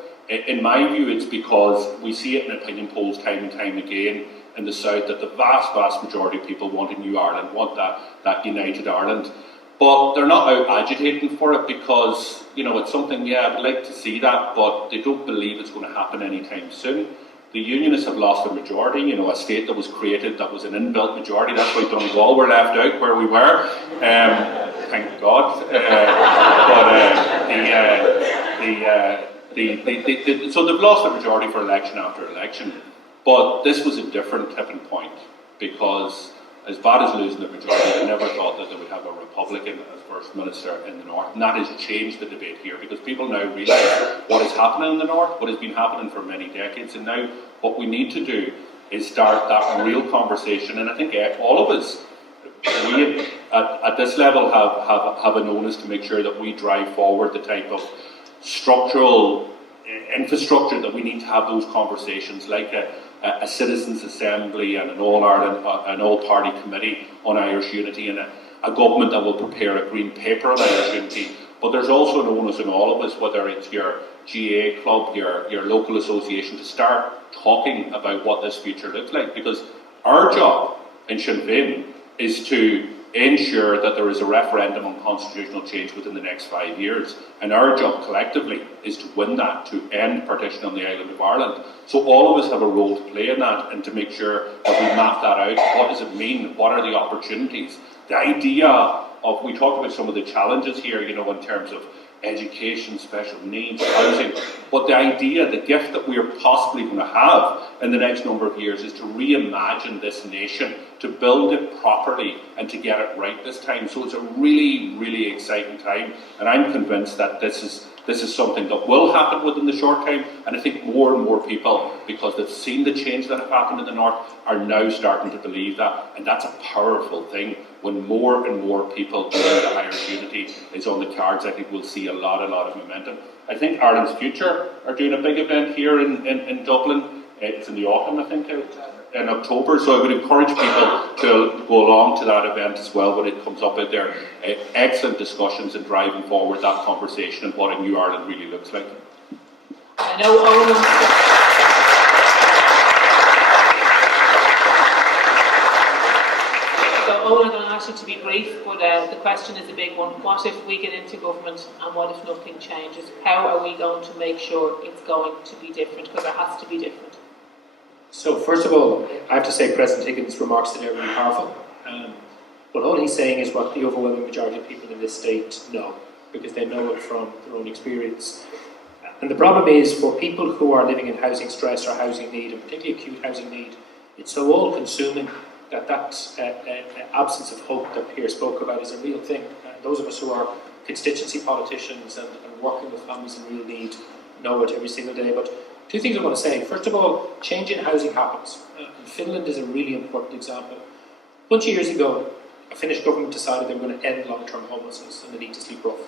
In my view, it's because we see it in opinion polls time and time again in the south that the vast majority of people want a new Ireland, want that united Ireland. But they're not out agitating for it because, it's something, I'd like to see that, but they don't believe it's going to happen anytime soon. The Unionists have lost a majority, a state that was created that was an inbuilt majority. That's why Donegal were left out where we were. Thank God. So they've lost a majority for election after election. But this was a different tipping point, because as bad as losing the majority, they never thought that they would have a Republican as First Minister in the North. And that has changed the debate here, because people now realise what is happening in the North, what has been happening for many decades. And now what we need to do is start that real conversation. And I think all of us, we at this level have an onus to make sure that we drive forward the type of structural infrastructure that we need to have those conversations, like a citizens' assembly and an all-party committee on Irish unity, and a government that will prepare a green paper on Irish unity. But there's also an onus on all of us, whether it's your GA club, your local association, to start talking about what this future looks like. Because our job in Sinn Féin is to ensure that there is a referendum on constitutional change within the next 5 years. And our job collectively is to win that, to end partition on the island of Ireland. So all of us have a role to play in that, and to make sure that we map that out. What does it mean? What are the opportunities? The idea of, we talked about some of the challenges here, in terms of education, special needs, housing, but the idea, the gift that we are possibly going to have in the next number of years is to reimagine this nation, to build it properly and to get it right this time. So it's a really, really exciting time, and I'm convinced that this is This is something that will happen within the short time, and I think more and more people, because they've seen the change that have happened in the north, are now starting to believe that, and that's a powerful thing. When more and more people believe that Irish unity is on the cards, I think we'll see a lot of momentum. I think Ireland's Future are doing a big event here in Dublin. It's in the autumn, I think, in October, so I would encourage people to go along to that event as well when it comes up out there. Excellent discussions in driving forward that conversation and what a new Ireland really looks like. I know Owen. So Owen, I'm going to ask you to be brief, but the question is a big one. What if we get into government and what if nothing changes? How are we going to make sure it's going to be different? Because it has to be different. So first of all, I have to say President Higgins' remarks today are really powerful. But all he's saying is what the overwhelming majority of people in this state know, because they know it from their own experience. And the problem is, for people who are living in housing stress or housing need, and particularly acute housing need, it's so all-consuming that absence of hope that Pierre spoke about is a real thing. Those of us who are constituency politicians and working with families in real need know it every single day. But two things I want to say. First of all, change in housing happens. Finland is a really important example. A bunch of years ago, a Finnish government decided they were going to end long-term homelessness and the need to sleep rough.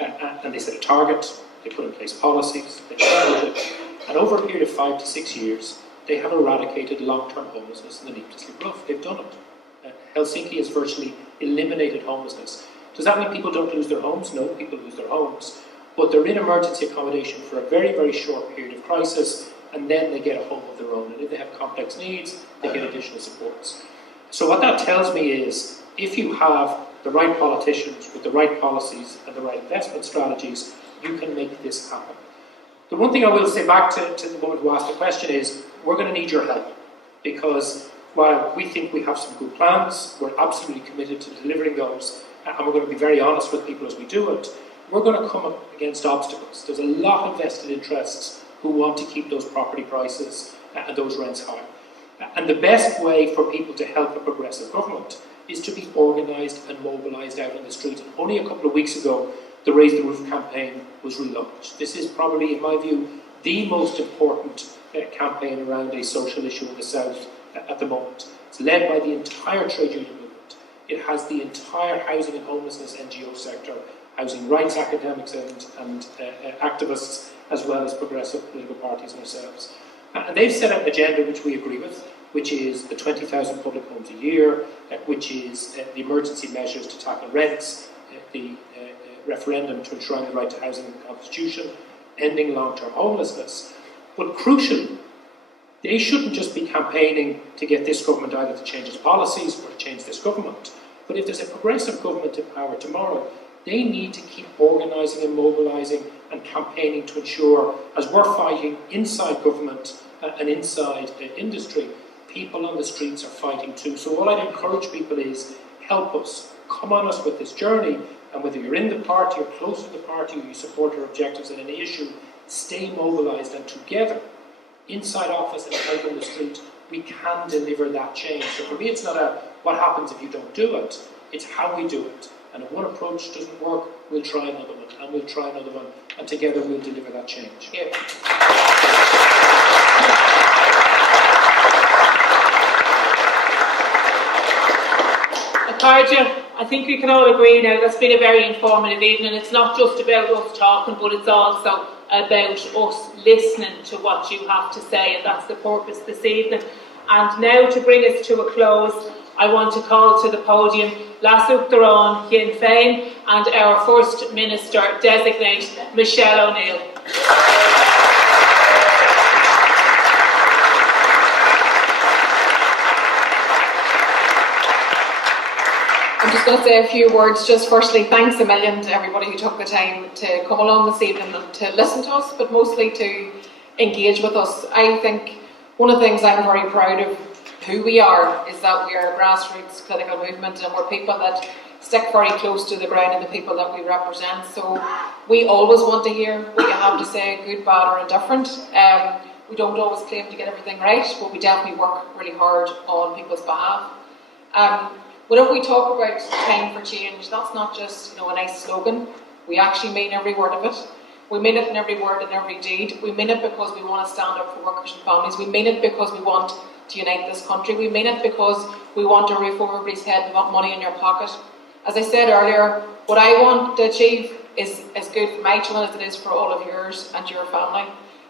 And they set a target, they put in place policies, they changed it, and over a period of 5 to 6 years, they have eradicated long-term homelessness and the need to sleep rough. They've done it. Helsinki has virtually eliminated homelessness. Does that mean people don't lose their homes? No, people lose their homes. But they're in emergency accommodation for a very, very short period of crisis, and then they get a home of their own. And if they have complex needs, they get additional supports. So what that tells me is, if you have the right politicians with the right policies and the right investment strategies, you can make this happen. The one thing I will say back to the woman who asked the question is, we're going to need your help, because while we think we have some good plans, we're absolutely committed to delivering those, and we're going to be very honest with people as we do it. We're going to come up against obstacles. There's a lot of vested interests who want to keep those property prices and those rents high. And the best way for people to help a progressive government is to be organised and mobilised out on the street. And only a couple of weeks ago, the Raise the Roof campaign was relaunched. This is probably, in my view, the most important campaign around a social issue in the South at the moment. It's led by the entire trade union movement. It has the entire housing and homelessness NGO sector, housing rights academics and activists, as well as progressive political parties and ourselves. And they've set out an agenda which we agree with, which is the 20,000 public homes a year, which is the emergency measures to tackle rents, the referendum to enshrine the right to housing in the Constitution, ending long-term homelessness. But crucially, they shouldn't just be campaigning to get this government either to change its policies or to change this government. But if there's a progressive government in power tomorrow, they need to keep organising and mobilising and campaigning to ensure, as we're fighting inside government and inside industry, people on the streets are fighting too. So all I'd encourage people is, help us, come on us with this journey, and whether you're in the party or close to the party or you support our objectives in any issue, stay mobilised, and together, inside office and out on the street, we can deliver that change. So for me, it's not a what happens if you don't do it, it's how we do it. And if one approach doesn't work, we'll try another one, and we'll try another one, and together we'll deliver that change. Yeah. Karja, I think we can all agree now that's been a very informative evening. It's not just about us talking, but it's also about us listening to what you have to say, and that's the purpose this evening. And now, to bring us to a close, I want to call to the podium Lasuk Daron, Sinn Féin, and our First Minister Designate, Michelle O'Neill. I'm just going to say a few words. Just firstly, thanks a million to everybody who took the time to come along this evening and to listen to us, but mostly to engage with us. I think one of the things I'm very proud of who we are is that we are a grassroots political movement, and we're people that stick very close to the ground and the people that we represent. So we always want to hear what you have to say, good, bad or indifferent. We don't always claim to get everything right, but we definitely work really hard on people's behalf. Whenever we talk about time for change, that's not just a nice slogan. We actually mean every word of it. We mean it in every word and every deed. We mean it because we want to stand up for workers and families. We mean it because we want to unite this country. We mean it because we want a roof over everybody's head. We want money in your pocket. As I said earlier, what I want to achieve is as good for my children as it is for all of yours and your family.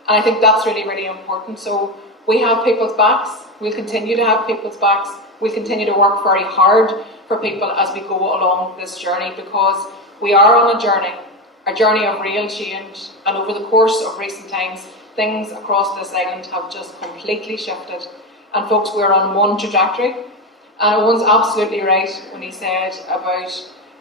And I think that's really, really important. So we have people's backs. We'll continue to have people's backs. We'll continue to work very hard for people as we go along this journey, because we are on a journey of real change. And over the course of recent times, things across this island have just completely shifted. And folks, we're on one trajectory. And Owen's absolutely right when he said about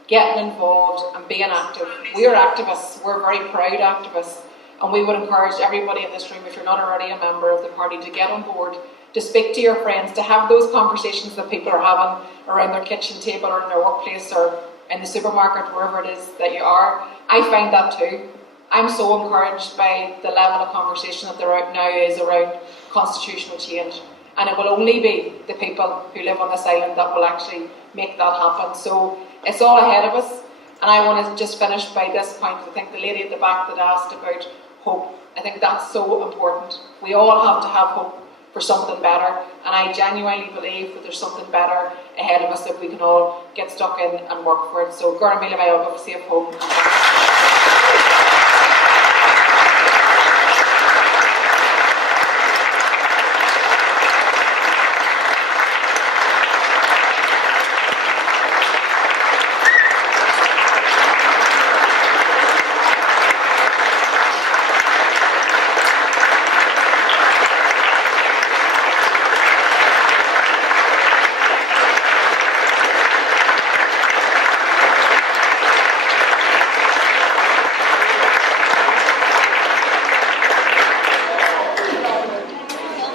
getting involved and being active. We are activists. We're very proud activists. And we would encourage everybody in this room, if you're not already a member of the party, to get on board, to speak to your friends, to have those conversations that people are having around their kitchen table or in their workplace or in the supermarket, wherever it is that you are. I find that too. I'm so encouraged by the level of conversation that there now is around constitutional change. And it will only be the people who live on this island that will actually make that happen. So it's all ahead of us. And I want to just finish by this point. I think the lady at the back that asked about hope, I think that's so important. We all have to have hope for something better, and I genuinely believe that there's something better ahead of us if we can all get stuck in and work for it. So, Gordon Mila, I will go see a hope.